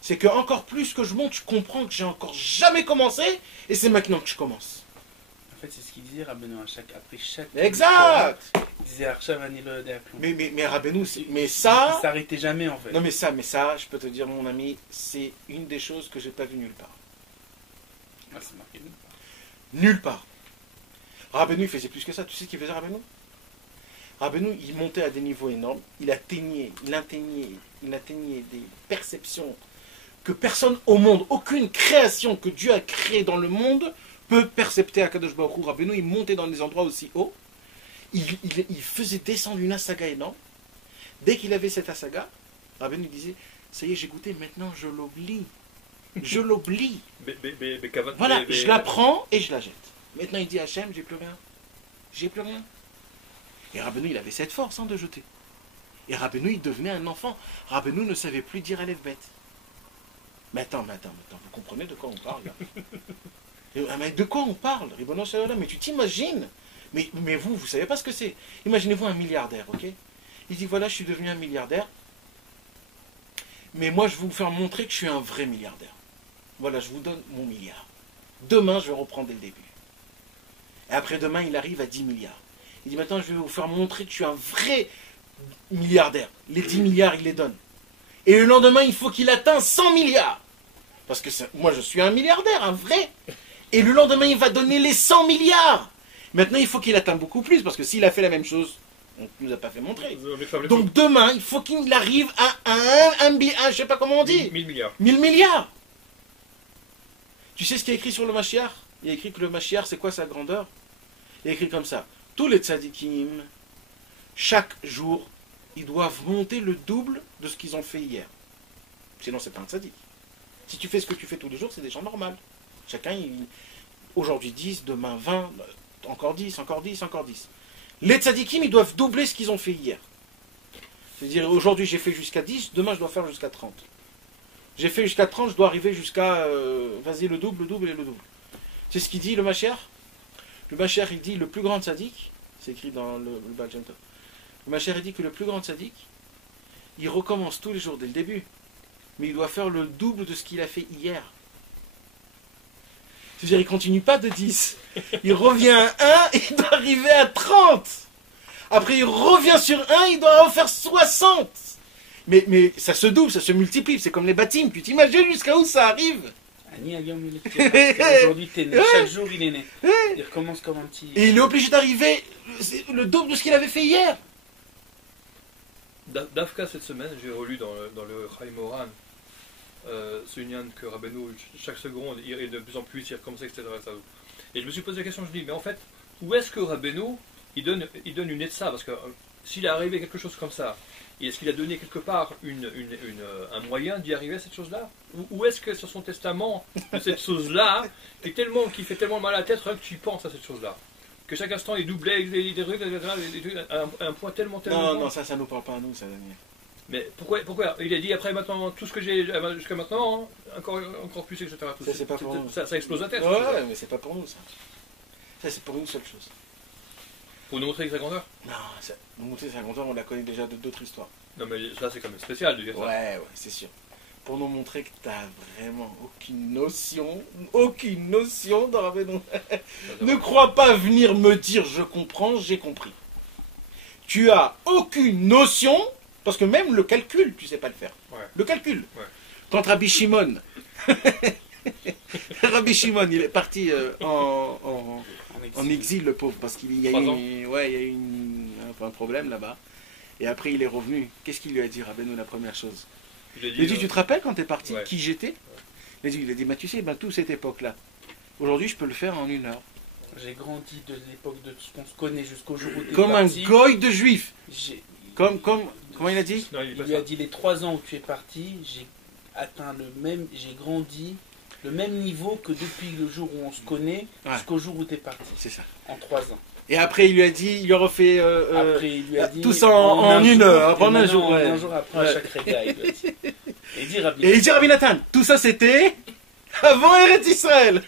C'est que encore plus que je monte, je comprends que j'ai encore jamais commencé, et c'est maintenant que je commence. En fait, c'est ce qu'il disait Rabbeinu après chaque. Exact. Il disait Archavani le Deaplon. Mais Rabbeinu, mais ça. Il s'arrêtait jamais en fait. Non, mais ça, je peux te dire, mon ami, c'est une des choses que j'ai pas vues nulle part. Ah, c'est marqué nulle part. Nulle part. Rabbeinu, il faisait plus que ça. Tu sais ce qu'il faisait, Rabbeinu? Rabbeinu, il montait à des niveaux énormes. Il atteignait des perceptions que personne au monde, aucune création que Dieu a créée dans le monde peut percepter à Kadosh Baruch Hu. Rabbeinu, il montait dans des endroits aussi hauts. Il faisait descendre une asaga énorme. Dès qu'il avait cette asaga, Rabbeinu disait, ça y est, j'ai goûté, maintenant je l'oublie. Je l'oublie. Voilà, je la prends et je la jette. Maintenant il dit à Hachem, j'ai plus rien. J'ai plus rien. Et Rabbeinu, il avait cette force de jeter. Et Rabbeinu, il devenait un enfant. Rabbeinu ne savait plus dire Aleph Bet. Mais attends, vous comprenez de quoi on parle là? Mais de quoi on parle? Ribono Shalom, mais tu t'imagines? Mais vous savez pas ce que c'est. Imaginez-vous un milliardaire, ok? Il dit, voilà, je suis devenu un milliardaire. Mais moi, je vais vous faire montrer que je suis un vrai milliardaire. Voilà, je vous donne mon milliard. Demain, je vais reprendre dès le début. Et après-demain, il arrive à 10 milliards. Il dit, maintenant, je vais vous faire montrer que je suis un vrai milliardaire. Les 10 milliards, il les donne. Et le lendemain, il faut qu'il atteigne 100 milliards. Parce que moi, je suis un milliardaire, un vrai. Et le lendemain, il va donner les 100 milliards. Maintenant, il faut qu'il atteigne beaucoup plus. Parce que s'il a fait la même chose, on ne nous a pas fait montrer. Donc demain, il faut qu'il arrive à je sais pas comment on dit. 1000 milliards. 1000 milliards. Tu sais ce qu'il y a écrit sur le Mashiach? Il y a écrit que le Mashiach, c'est quoi sa grandeur? Il y a écrit comme ça. Tous les tzadikim, chaque jour, ils doivent monter le double de ce qu'ils ont fait hier. Sinon, c'est pas un tzadik. Si tu fais ce que tu fais tous les jours, c'est des gens normaux. Chacun, aujourd'hui 10, demain 20, encore 10, encore 10, encore 10. Les tzadikim, ils doivent doubler ce qu'ils ont fait hier. C'est-à-dire, aujourd'hui, j'ai fait jusqu'à 10, demain, je dois faire jusqu'à 30. J'ai fait jusqu'à 30, je dois arriver jusqu'à, vas-y, le double et le double. C'est ce qu'il dit, le Mashiach. Le Mashiach, il dit, le plus grand tzadik, c'est écrit dans le Baal Shem Tov. Le Mashiach, il dit que le plus grand tzadik, il recommence tous les jours, dès le début. Mais il doit faire le double de ce qu'il a fait hier. C'est-à-dire, il ne continue pas de 10. Il revient à 1 et il doit arriver à 30. Après, il revient sur 1, il doit en faire 60. Mais ça se double, ça se multiplie. C'est comme les bâtiments. Tu t'imagines jusqu'à où ça arrive? Aujourd'hui, t'es né. Chaque jour, il est né. Il recommence comme un petit... Et il est obligé d'arriver le double de ce qu'il avait fait hier. Dafka, cette semaine, j'ai relu dans le Chaim Moran ce Inyan que Rabbeinu, chaque seconde, il est de plus en plus, il recommence, etc. Et je me suis posé la question, je me dis, mais en fait, où est-ce que Rabbeinu, il donne une etza? Parce que s'il est arrivé quelque chose comme ça, et est-ce qu'il a donné quelque part un moyen d'y arriver à cette chose-là? Ou est-ce que sur son testament, de cette chose-là, qui fait tellement mal à la tête rien que tu y penses à cette chose-là? Que chaque instant il doublait, des trucs, à un point tellement. Non, ça nous parle pas à nous, ça, Daniel. Mais pourquoi il a dit après maintenant, tout ce que j'ai jusqu'à maintenant, encore plus, etc. Tout ça, c'est pas pour nous. Ça explose la tête. Ouais, mais c'est pas pour nous, ça. Ça, c'est pour une seule chose. Pour nous montrer sa grandeur? Non, nous montrer sa grandeur, on la connaît déjà d'autres histoires. Non, mais ça, c'est quand même spécial de dire ça. Ouais, c'est sûr. Pour nous montrer que t'as vraiment aucune notion dans Rabbeinu. Ne crois pas venir me dire je comprends, j'ai compris. Tu as aucune notion, parce que même le calcul, tu sais pas le faire. Ouais. Le calcul. Ouais. Quand Rabbi Shimon, il est parti en exil, le pauvre, parce qu'il y a eu un problème là-bas. Et après, il est revenu. Qu'est-ce qu'il lui a dit, Rabbeinu, la première chose? Il a dit, tu te rappelles quand tu es parti, qui j'étais? Il a dit, tu sais, toute cette époque-là, aujourd'hui, je peux le faire en 1 heure. J'ai grandi de l'époque de ce qu'on se connaît jusqu'au jour où tu es comme parti. Un goy de juif. Comment il a dit? Il lui a dit, les 3 ans où tu es parti, j'ai atteint j'ai grandi le même niveau que depuis le jour où on se connaît jusqu'au jour où tu es parti. C'est ça. En 3 ans. Et après, il lui a dit, il lui a refait après, il lui a dit, tout ça en 1 heure, pendant un jour. Un jour après chaque réga, il lui a dit. Et il dit Rabbi Nathan, tout ça c'était avant Eretz Israël.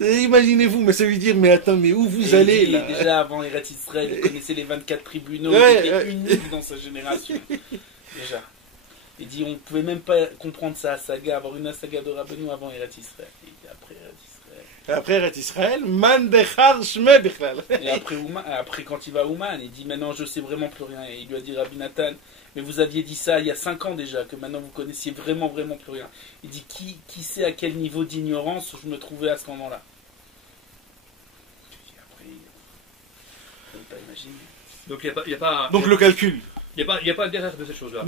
Imaginez-vous, mais ça veut dire, mais attends, mais où vous allez là? Déjà avant Eretz Israël, il connaissait les 24 tribunaux, il était unique dans sa génération. Déjà. Il dit, on ne pouvait même pas comprendre sa saga, avoir une saga de Rabbeinu avant Eretz Israël. Et après Eretz Israël. Après Eretz Israël, man dechar shme bichlal. Et après, quand il va à Ouman, il dit, maintenant je sais vraiment plus rien. Et il lui a dit, Rabbi Nathan, mais vous aviez dit ça il y a 5 ans déjà, que maintenant vous connaissiez vraiment plus rien. Il dit, qui sait à quel niveau d'ignorance je me trouvais à ce moment-là? Après, on ne peut pas imaginer. Donc il y a pas. Donc le calcul. Il n'y a pas d'erreur de cette chose-là.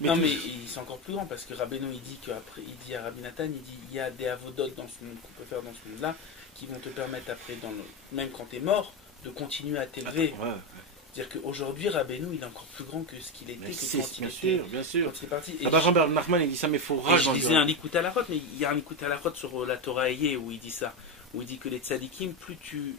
Non, mais c'est encore plus grand parce que Rabbeinu il dit à Rabbi Nathan, il dit il y a des avodotes dans ce monde qu'on peut faire dans ce monde-là qui vont te permettre après, même quand tu es mort, de continuer à t'élever. C'est-à-dire qu'aujourd'hui, Rabbeinu il est encore plus grand que ce qu'il était bien sûr. Quand il est parti. Jean-Bernard Nachman il dit ça, mais il faut rage. Je lisais un Likut à la Rote, mais il y a un Likut à la Rote sur la Torah Ayé où il dit ça, où il dit que les tzadikim, plus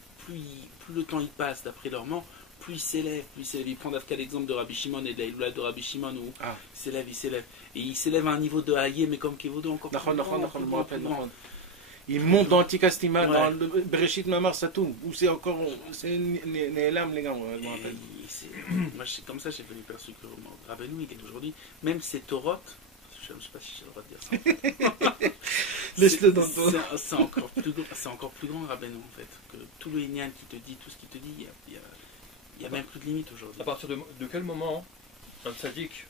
le temps il passe d'après leur mort, plus il s'élève, il prend d'Afka l'exemple de Rabbi Shimon et de la de Rabbi Shimon où il s'élève. Et il s'élève à un niveau de Hayé, mais comme Kevodo encore plus grand. Il monte dans Antikastima, dans le Bereshit Mamar Satoum, où c'est Nélam, les gars, je me rappelle. Moi, comme ça, j'ai venu perçu que Rabbeinu, il est aujourd'hui, même ses Torot, je ne sais pas si j'ai le droit de dire ça. Laisse-le dans ton... C'est encore plus grand, Rabbeinu, en fait. Que tout le Inyan qui te dit, tout ce qu'il te dit, il n'y a même plus de limite aujourd'hui. À partir de quel moment un tzaddik,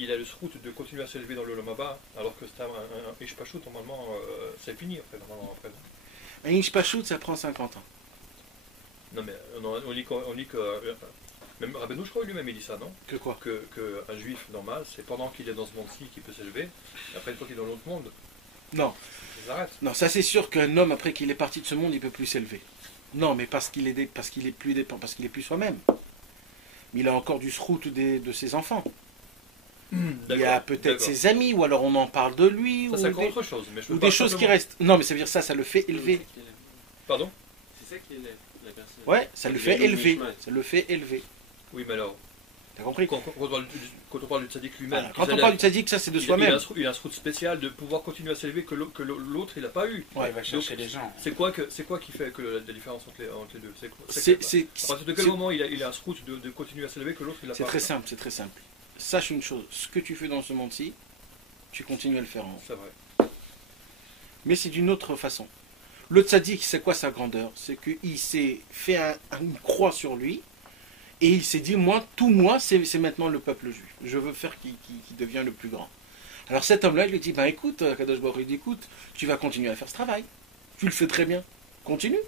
il a le srout de continuer à s'élever dans le Lomaba, alors que c'est un Ishpashut, normalement, c'est fini après. Un Ishpashut, ça prend 50 ans. Non, mais on lit que. Même Rabbeinu, je crois, lui-même, il dit ça, non? Que quoi? Qu'un juif normal, c'est pendant qu'il est dans ce monde-ci qu'il peut s'élever, et après, une fois qu'il est dans l'autre monde. Non. Non, ça c'est sûr qu'un homme, après qu'il est parti de ce monde, il ne peut plus s'élever. Non, mais parce qu'il est plus dépendant, parce qu'il est plus soi-même. Mais il a encore du srout de ses enfants. Il y a peut-être ses amis, ou alors on en parle de lui, ça, ou autre chose, mais ou des choses qui restent. Non, mais ça veut dire ça le fait élever. Pardon? C'est ça qui élève la personne. Ouais, ça le fait élever. Ça le fait élever. Oui, mais alors. T'as compris? Quand on parle du tzaddik lui-même. Quand on parle du tzaddik, ça c'est de soi-même. Il a un srout spécial de pouvoir continuer à s'élever que l'autre il n'a pas eu. Ouais, il va chercher les gens. C'est quoi qui fait que la différence entre les deux? À partir de quel moment il a un srout de continuer à s'élever que l'autre il n'a pas? C'est très simple. Sache une chose, ce que tu fais dans ce monde-ci, tu continues à le faire en haut. C'est vrai. Mais c'est d'une autre façon. Le tzaddik, c'est quoi sa grandeur? C'est qu'il s'est fait une croix sur lui. Et il s'est dit, moi, c'est maintenant le peuple juif. Je veux faire qu'il devienne le plus grand. Alors cet homme-là, il lui dit, écoute, Kadosh Baruch, il dit, écoute, tu vas continuer à faire ce travail. Tu le fais très bien. Continue.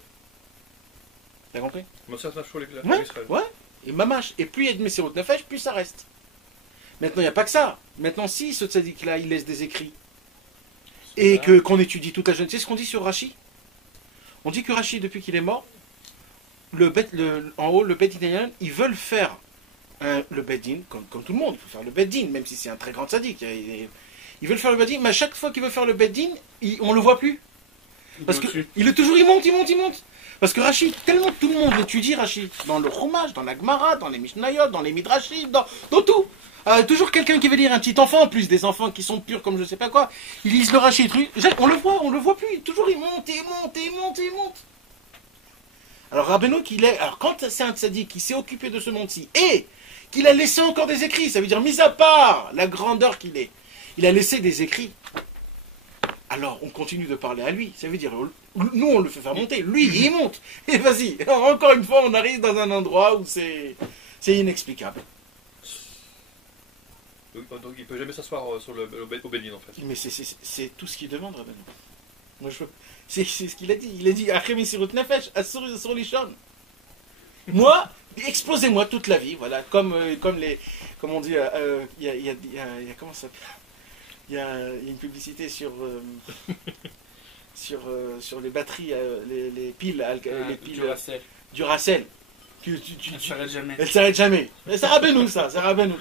T'as compris? Ouais. Et mamache. Et plus il y a de Messirut Nefesh, plus ça reste. Maintenant, il n'y a pas que ça. Maintenant, si ce tzaddik-là, il laisse des écrits, et qu'on étudie toute la jeunesse, c'est ce qu'on dit sur Rashi. On dit que Rashi, depuis qu'il est mort, en haut, le Bet Din, ils veulent faire le Bet Din, comme tout le monde, il faut faire le Bet Din, même si c'est un très grand sadique. Ils veulent faire le Bet Din, mais à chaque fois qu'ils veulent faire le Bet Din, on le voit plus. Parce qu'il est toujours, il monte. Parce que Rashi, tellement tout le monde l'étudie, Rashi, dans le Chumash, dans la Gemara, dans les Mishnayot, dans les Midrashim, dans tout. Toujours quelqu'un qui veut dire un petit enfant, en plus des enfants qui sont purs comme je sais pas quoi, ils lisent le Rashi, on le voit plus, toujours il monte. Alors Rabbeinu, alors quand c'est un tzaddik qui s'est occupé de ce monde-ci, et qu'il a laissé encore des écrits, ça veut dire, mis à part la grandeur qu'il est, il a laissé des écrits, alors on continue de parler à lui, ça veut dire, nous on le fait faire monter, lui il monte, et vas-y, encore une fois on arrive dans un endroit où c'est inexplicable. Donc il ne peut jamais s'asseoir sur au Bédine en fait. Mais c'est tout ce qu'il demande, Rabbeinu. Moi, c'est ce qu'il a dit. Il a dit Achemi Sirut Nefesh, sur les champs. Moi, exposez-moi toute la vie, voilà, comme on dit, il y a comment ça s'appelle ? Il y a une publicité sur les batteries, les piles, les piles Duracell. Elle s'arrête jamais. Elle s'arrête jamais. C'est Rabbeinu, ça, c'est Rabbeinu.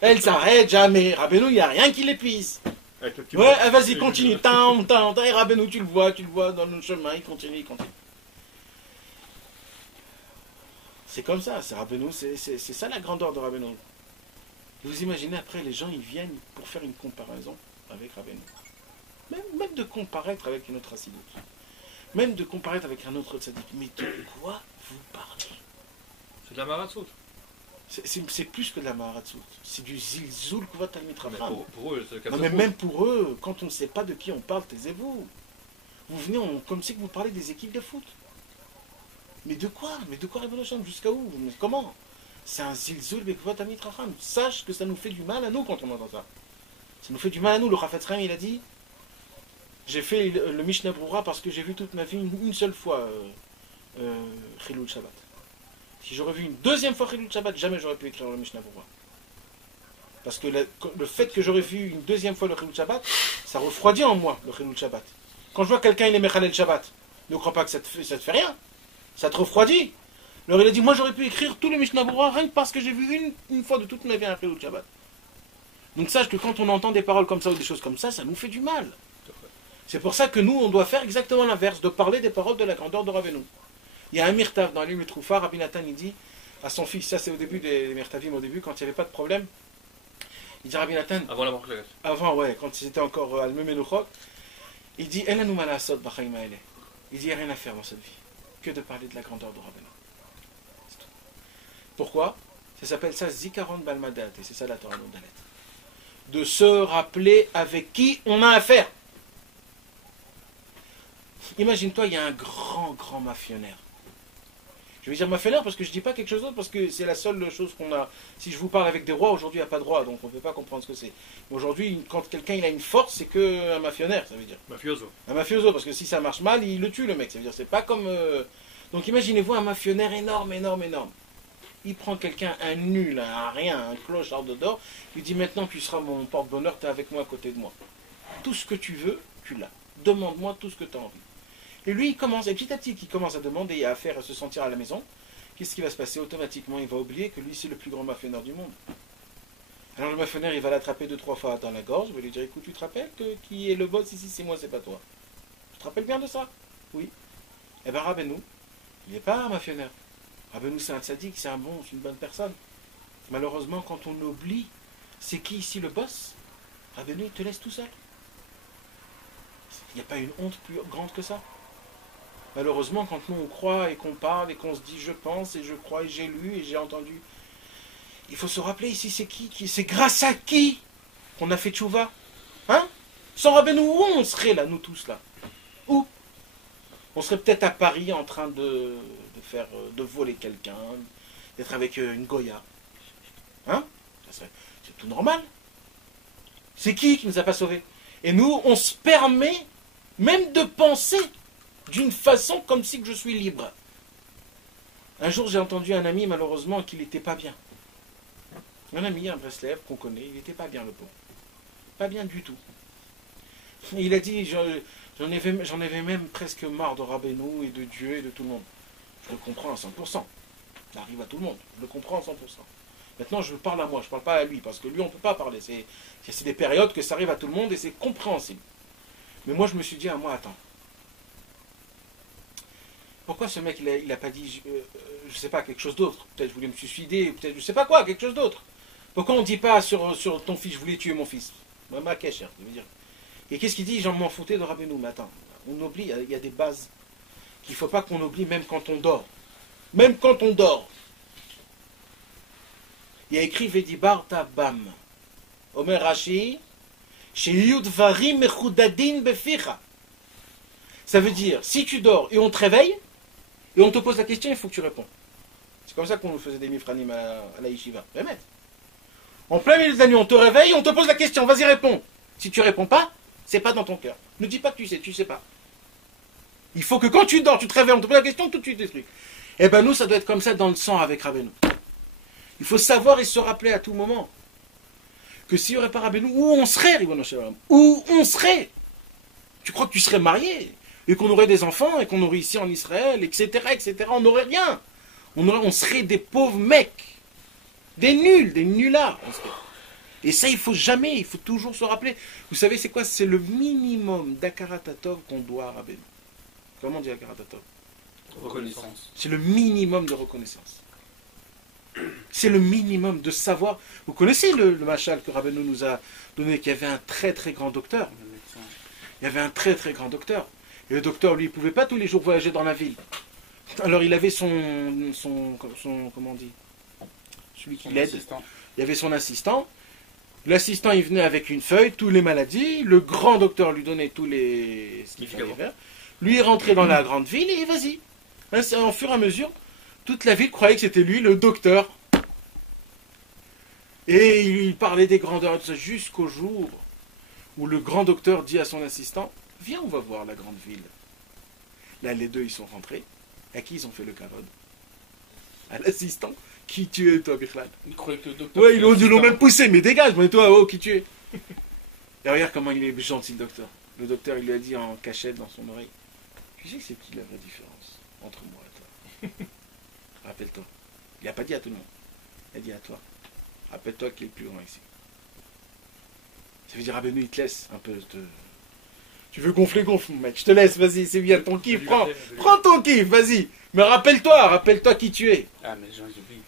Elle s'arrête jamais. Rabbeinu, il n'y a rien qui l'épuise. Ouais, vas-y, continue. Et Rabbeinu, tu le vois dans le chemin, il continue. C'est comme ça, c'est Rabbeinu, c'est ça la grandeur de Rabbeinu. Vous imaginez, après, les gens, ils viennent pour faire une comparaison avec Rabbeinu. Même de comparaître avec une autre Hassidout. Même de comparaître avec un autre tzaddik. Mais de quoi vous parlez ? C'est de la Maratsout. C'est plus que de la Maratsout. C'est du Zilzul Kovat Talmid Chacham. Pour eux, c'est non, mais même pour eux, quand on ne sait pas de qui on parle, taisez-vous. Vous venez comme si vous parlez des équipes de foot. Mais de quoi Révolution ? Jusqu'à où ? Mais comment ? C'est un Zilzul Kovat Talmid Chacham. Sache que ça nous fait du mal à nous quand on entend ça. Ça nous fait du mal à nous. Le Chafetz Chaim, il a dit, j'ai fait le Mishnah Brura parce que j'ai vu toute ma vie une seule fois Chilul Shabbat. Si j'aurais vu une deuxième fois Chilul Shabbat, jamais j'aurais pu écrire le Mishnah Brura. Parce que le fait que j'aurais vu une deuxième fois le Chilul Shabbat, ça refroidit en moi le Chilul Shabbat. Quand je vois quelqu'un il est Mechalel Shabbat, ne crois pas que ça te fait rien. Ça te refroidit. Alors il a dit, moi j'aurais pu écrire tout le Mishnah Brura rien que parce que j'ai vu une fois de toute ma vie un Chilul Shabbat. Donc sache que quand on entend des paroles comme ça ou des choses comme ça nous fait du mal. C'est pour ça que nous, on doit faire exactement l'inverse, de parler des paroles de la grandeur de Rabbeinu. Il y a un Mirtav dans l'île Troufa, Rabbi Nathan, il dit à son fils, ça c'est au début des Mirtavim, au début, quand il n'y avait pas de problème, il dit Rabbi Nathan, avant la mort de avant, ouais, quand c'était encore Alme Menuchot, il dit, Elanu malasot b'chaim ha'eleh. Il dit, il n'y a rien à faire dans cette vie, que de parler de la grandeur de Rabbeinu. C'est tout. Pourquoi ? Ça s'appelle ça Zikaron Balmadat, et c'est ça la Torah d'Alet. De se rappeler avec qui on a affaire. Imagine-toi, il y a un grand mafionnaire. Je vais dire mafionnaire parce que je ne dis pas quelque chose d'autre, parce que c'est la seule chose qu'on a. Si je vous parle avec des rois, aujourd'hui il n'y a pas de roi, donc on ne peut pas comprendre ce que c'est. Aujourd'hui, quand quelqu'un il a une force, c'est qu'un mafionnaire, ça veut dire. Mafioso. Un mafioso, parce que si ça marche mal, il le tue le mec. Ça veut dire, c'est pas comme. Donc imaginez-vous un mafionnaire énorme. Il prend quelqu'un, un nul, un rien, un clochard de d'or, il dit maintenant tu seras mon porte-bonheur, tu es avec moi à côté de moi. Tout ce que tu veux, tu l'as. Demande-moi tout ce que tu as envie. Et lui, il commence, et petit à petit, il commence à demander et à faire, à se sentir à la maison. Qu'est-ce qui va se passer ? Automatiquement, il va oublier que lui, c'est le plus grand mafionnaire du monde. Alors le mafionnaire, il va l'attraper 2-3 fois dans la gorge, il va lui dire, écoute, tu te rappelles qui est le boss ici, c'est moi, c'est pas toi. Tu te rappelles bien de ça ? Oui. Eh bien, Rabbeinu, il n'est pas un mafionnaire. Rabbeinu, c'est un tzaddik, c'est une bonne personne. Malheureusement, quand on oublie, c'est qui ici le boss ? Rabbeinu, il te laisse tout seul. Il n'y a pas une honte plus grande que ça. Malheureusement, quand nous on croit et qu'on parle et qu'on se dit je pense et je crois et j'ai lu et j'ai entendu, il faut se rappeler ici c'est qui c'est grâce à qui qu'on a fait tchouva. Hein ? Sans Rabbeinu, où on serait là, nous tous là ? Où ? On serait peut-être à Paris en train de voler quelqu'un, d'être avec une Goya. Hein ? C'est tout normal. C'est qui nous a pas sauvés ? Et nous, on se permet même de penser d'une façon comme si que je suis libre. Un jour, j'ai entendu un ami, malheureusement, qu'il n'était pas bien. Un ami, un Breslev qu'on connaît, il n'était pas bien, le pauvre. Pas bien du tout. Et il a dit, j'en avais même presque marre de Rabbeinu et de Dieu et de tout le monde. Je le comprends à 100%. Ça arrive à tout le monde. Je le comprends à 100%. Maintenant, je parle à moi, je ne parle pas à lui, parce que lui, on ne peut pas parler. C'est des périodes que ça arrive à tout le monde et c'est compréhensible. Mais moi, je me suis dit à moi, attends. Pourquoi ce mec, il a pas dit, je ne sais pas, quelque chose d'autre? Peut-être je voulais me suicider, peut-être je ne sais pas quoi, quelque chose d'autre. Pourquoi on ne dit pas sur ton fils, je voulais tuer mon fils? Ma cache, je veux dire. Et qu'est-ce qu'il dit? J'en m'en foutais de Rabbeinu. Mais attends, on oublie, il y a des bases qu'il ne faut pas qu'on oublie même quand on dort. Même quand on dort. Il y a écrit Vedibar Tabam. Omer Rashi, Sheyudvarim Mechudadin Beficha. Ça veut dire, si tu dors et on te réveille, et on te pose la question, il faut que tu réponds. C'est comme ça qu'on nous faisait des mifranim à la yeshiva. En plein milieu de la nuit, on te réveille, on te pose la question, vas-y réponds. Si tu réponds pas, c'est pas dans ton cœur. Ne dis pas que tu sais pas. Il faut que quand tu dors, tu te réveilles, on te pose la question, tout de suite des trucs. Eh ben nous, ça doit être comme ça dans le sang avec Rabbeinu. Il faut savoir et se rappeler à tout moment que s'il n'y aurait pas Rabbeinu, où on serait, Ribono Shel Olam? Où on serait? Tu crois que tu serais marié et qu'on aurait des enfants et qu'on aurait ici en Israël, etc., etc. On n'aurait rien. On serait des pauvres mecs, des nullards. Et ça, il faut jamais, il faut toujours se rappeler. Vous savez, c'est quoi? C'est le minimum d'Akaratatov qu'on doit à Rabbeinu. Comment on dit Akaratatov? Reconnaissance. C'est le minimum de reconnaissance. C'est le minimum de savoir. Vous connaissez le machal que Rabbeinu nous a donné, qu'il y avait un très très grand docteur. Il y avait un très très grand docteur. Et le docteur, lui, il ne pouvait pas tous les jours voyager dans la ville. Alors il avait son comment on dit? Celui qui l'aide. Il y avait son assistant. L'assistant, il venait avec une feuille, toutes les maladies. Le grand docteur lui donnait tous les... ce qu'il fallait faire. Lui, il rentrait dans la grande ville et vas-y. Au fur et à mesure, toute la ville croyait que c'était lui, le docteur. Et il parlait des grandeurs et tout ça, jusqu'au jour où le grand docteur dit à son assistant, viens, on va voir la grande ville. Là, les deux, ils sont rentrés. À qui ils ont fait le kavod? À l'assistant. Qui tu es, toi, Bichlal? Il croyait que le docteur... Ouais, ils l'ont même poussé, mais dégage, mais toi, oh, qui tu es? Et regarde comment il est gentil, le docteur. Le docteur, il lui a dit en cachette dans son oreille, tu sais c'est qui la vraie différence entre moi et toi? Rappelle-toi. Il n'a pas dit à tout le monde. Il a dit à toi. Rappelle-toi qui est le plus grand ici. Ça veut dire, Rabbeinu, il te laisse un peu te... Tu veux gonfler, gonfle, mec. Je te laisse, vas-y, c'est bien ton kiff. Prends ton kiff, vas-y. Mais rappelle-toi qui tu es. Ah, mais j'oublie.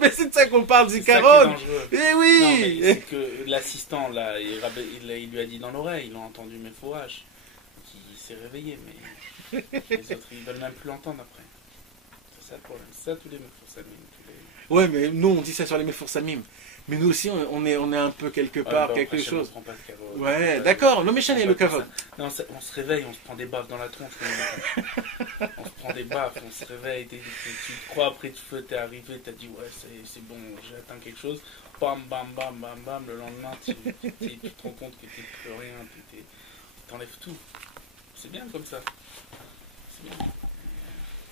Mais c'est de ça qu'on parle, Zikaron. Eh oui. Non, mais c'est que l'assistant, là, il lui a dit dans l'oreille, il a entendu mes fourrages. Il s'est réveillé, mais les autres, ils veulent même plus l'entendre après. C'est ça le problème. C'est ça tous les Meforsamim. Ouais, mais nous, on dit ça sur les Meforsamim. Mais nous aussi, on est un peu quelque part, quelque chose. Ouais, d'accord. Le méchant est le kavod. Non, on se réveille, on se prend des baffes dans la tronche. On se prend des baffes, on se réveille. Tu te crois après du feu, t'es arrivé, t'as dit ouais, c'est bon, j'ai atteint quelque chose. Bam, bam, bam, bam, bam. Le lendemain, tu te rends compte que t'es plus rien, t'enlèves tout. C'est bien comme ça. C'est bien.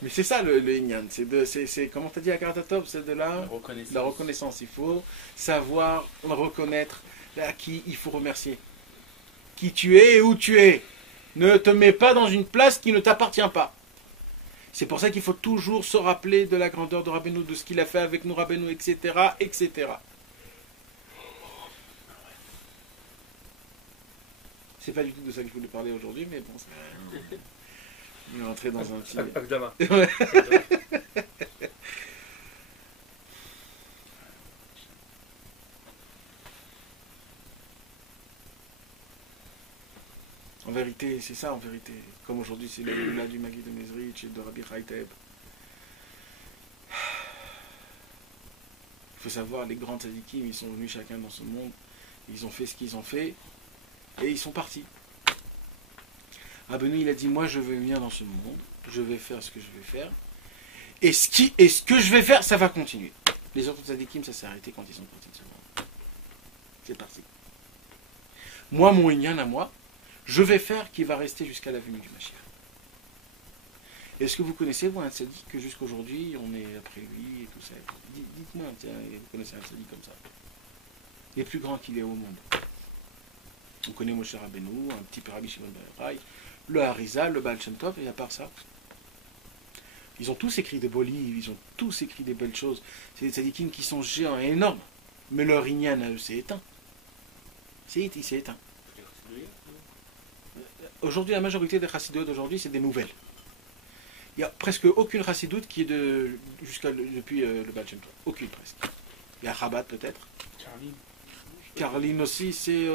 Mais c'est ça le Inyan, c'est comment t'as dit à Karatatov, c'est de la reconnaissance. Il faut savoir reconnaître à qui il faut remercier. Qui tu es et où tu es. Ne te mets pas dans une place qui ne t'appartient pas. C'est pour ça qu'il faut toujours se rappeler de la grandeur de Rabbeinu, de ce qu'il a fait avec nous, Rabbeinu, etc., etc. C'est pas du tout de ça que je voulais parler aujourd'hui, mais bon, c'est... On est entré dans un petit... Akdama. En vérité, c'est ça en vérité. Comme aujourd'hui, c'est le du Magui de Mezrich et de Rabbi Haïteb. Il faut savoir, les grands tzadikim, ils sont venus chacun dans ce monde, ils ont fait ce qu'ils ont fait, et ils sont partis. Rabbeinu, il a dit, moi je veux venir dans ce monde, je vais faire ce que je vais faire, et ce que je vais faire, ça va continuer. Les autres tzadikim, ça s'est arrêté quand ils sont partis de ce monde. C'est parti. Moi, mon inyan à moi, je vais faire qui va rester jusqu'à la venue du Mashiach. Est-ce que vous connaissez, vous, un tzadik que jusqu'aujourd'hui, on est après lui et tout ça? Dites-moi, tiens, vous connaissez un tzadik comme ça? Les plus grands qu'il y a au monde. On connaît Moshe Rabbeinu, un petit peu Rabbi Shimon Bar Yochai, le Harizal, le Baal Shem Tov, et à part ça, Ils ont tous écrit des beaux livres, ils ont tous écrit des belles choses. C'est des tzadikim qui sont géants et énormes. Mais leur inyan à eux s'est éteint. Il s'est éteint. Aujourd'hui, la majorité des chassidoutes d'aujourd'hui, c'est des nouvelles. Il n'y a presque aucune chassidoute qui est depuis le Baal Shem Tov. Aucune presque. Il y a Chabad peut-être. Karline aussi, c'est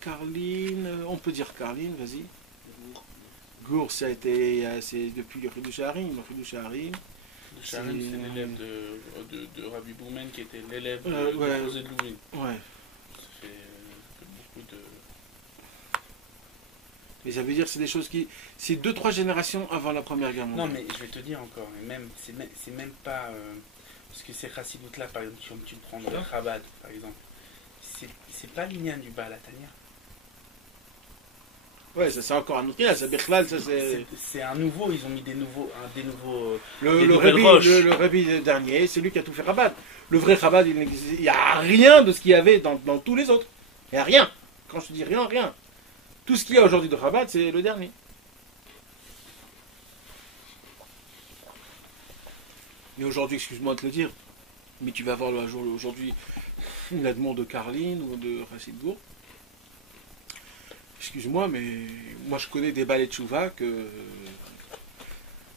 Karline. On peut dire Karline, vas-y. Gour, ça a été c'est depuis le Chidush Harim. Le Chidush Harim, c'est l'élève de Rabbi Boumen qui était l'élève de José de Louvain. Ouais. Ça fait beaucoup de. Et ça veut dire que c'est des choses qui. C'est 2-3 générations avant la Première Guerre mondiale. Non, mais je vais te dire encore, c'est même pas. Parce que ces chassidoutes-là, par exemple, comme tu le prends dans le Chabad, par exemple, c'est pas l'ignan du Baal Hatanya. Ouais, ça c'est encore un autre lien, ça Bichlal, ça c'est. C'est un nouveau, ils ont mis des nouveaux. Le Rabbi dernier, c'est lui qui a tout fait Chabad. Le vrai Chabad, il n'y a rien de ce qu'il y avait dans tous les autres. Il n'y a rien. Quand je te dis rien, rien. Tout ce qu'il y a aujourd'hui de Chabad, c'est le dernier. Mais aujourd'hui, excuse-moi de te le dire, mais tu vas voir aujourd'hui une admon de Karline ou de Rachid Gour. Excuse-moi, mais moi je connais des balais de Chouva que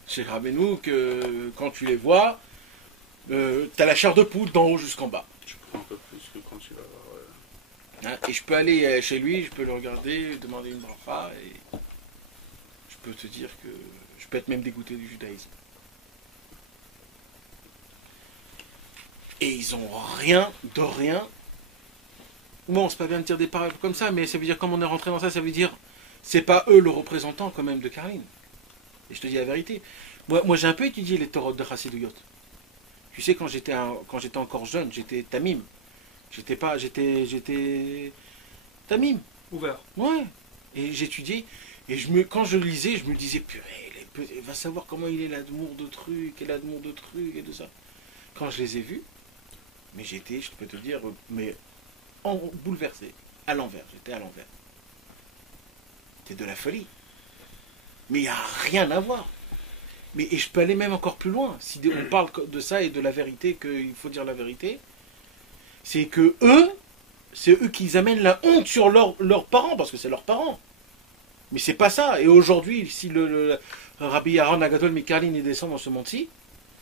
chez Rabbeinu, que quand tu les vois, t'as la chair de poule d'en haut jusqu'en bas. Tu prends un peu plus que quand tu vas voir. Et je peux aller chez lui, je peux le regarder, demander une bracha, et je peux te dire que je peux être même dégoûté du judaïsme. Et ils ont rien de rien. Bon, c'est pas bien de dire des paroles comme ça, mais ça veut dire, comme on est rentré dans ça, ça veut dire, c'est pas eux le représentant quand même de Karline. Et je te dis la vérité. Moi j'ai un peu étudié les Torot de Chassiduyot. Tu sais, quand j'étais encore jeune, j'étais Tamim. J'étais Tamim. Ouvert. Ouais. Et j'étudiais. Et quand je lisais, je me disais, purée, va savoir comment il est l'admour de trucs, et l'admour de trucs, et tout ça. Quand je les ai vus, mais j'étais, je peux te dire, mais bouleversé, à l'envers, j'étais à l'envers. C'est de la folie. Mais il n'y a rien à voir. Et je peux aller même encore plus loin. Si on parle de ça et de la vérité, qu'il faut dire la vérité, c'est que c'est eux qui amènent la honte sur leurs parents, parce que c'est leurs parents. Mais c'est pas ça. Et aujourd'hui, si le Rabbi Aaron Agadol Mikarlin descend dans ce monde-ci,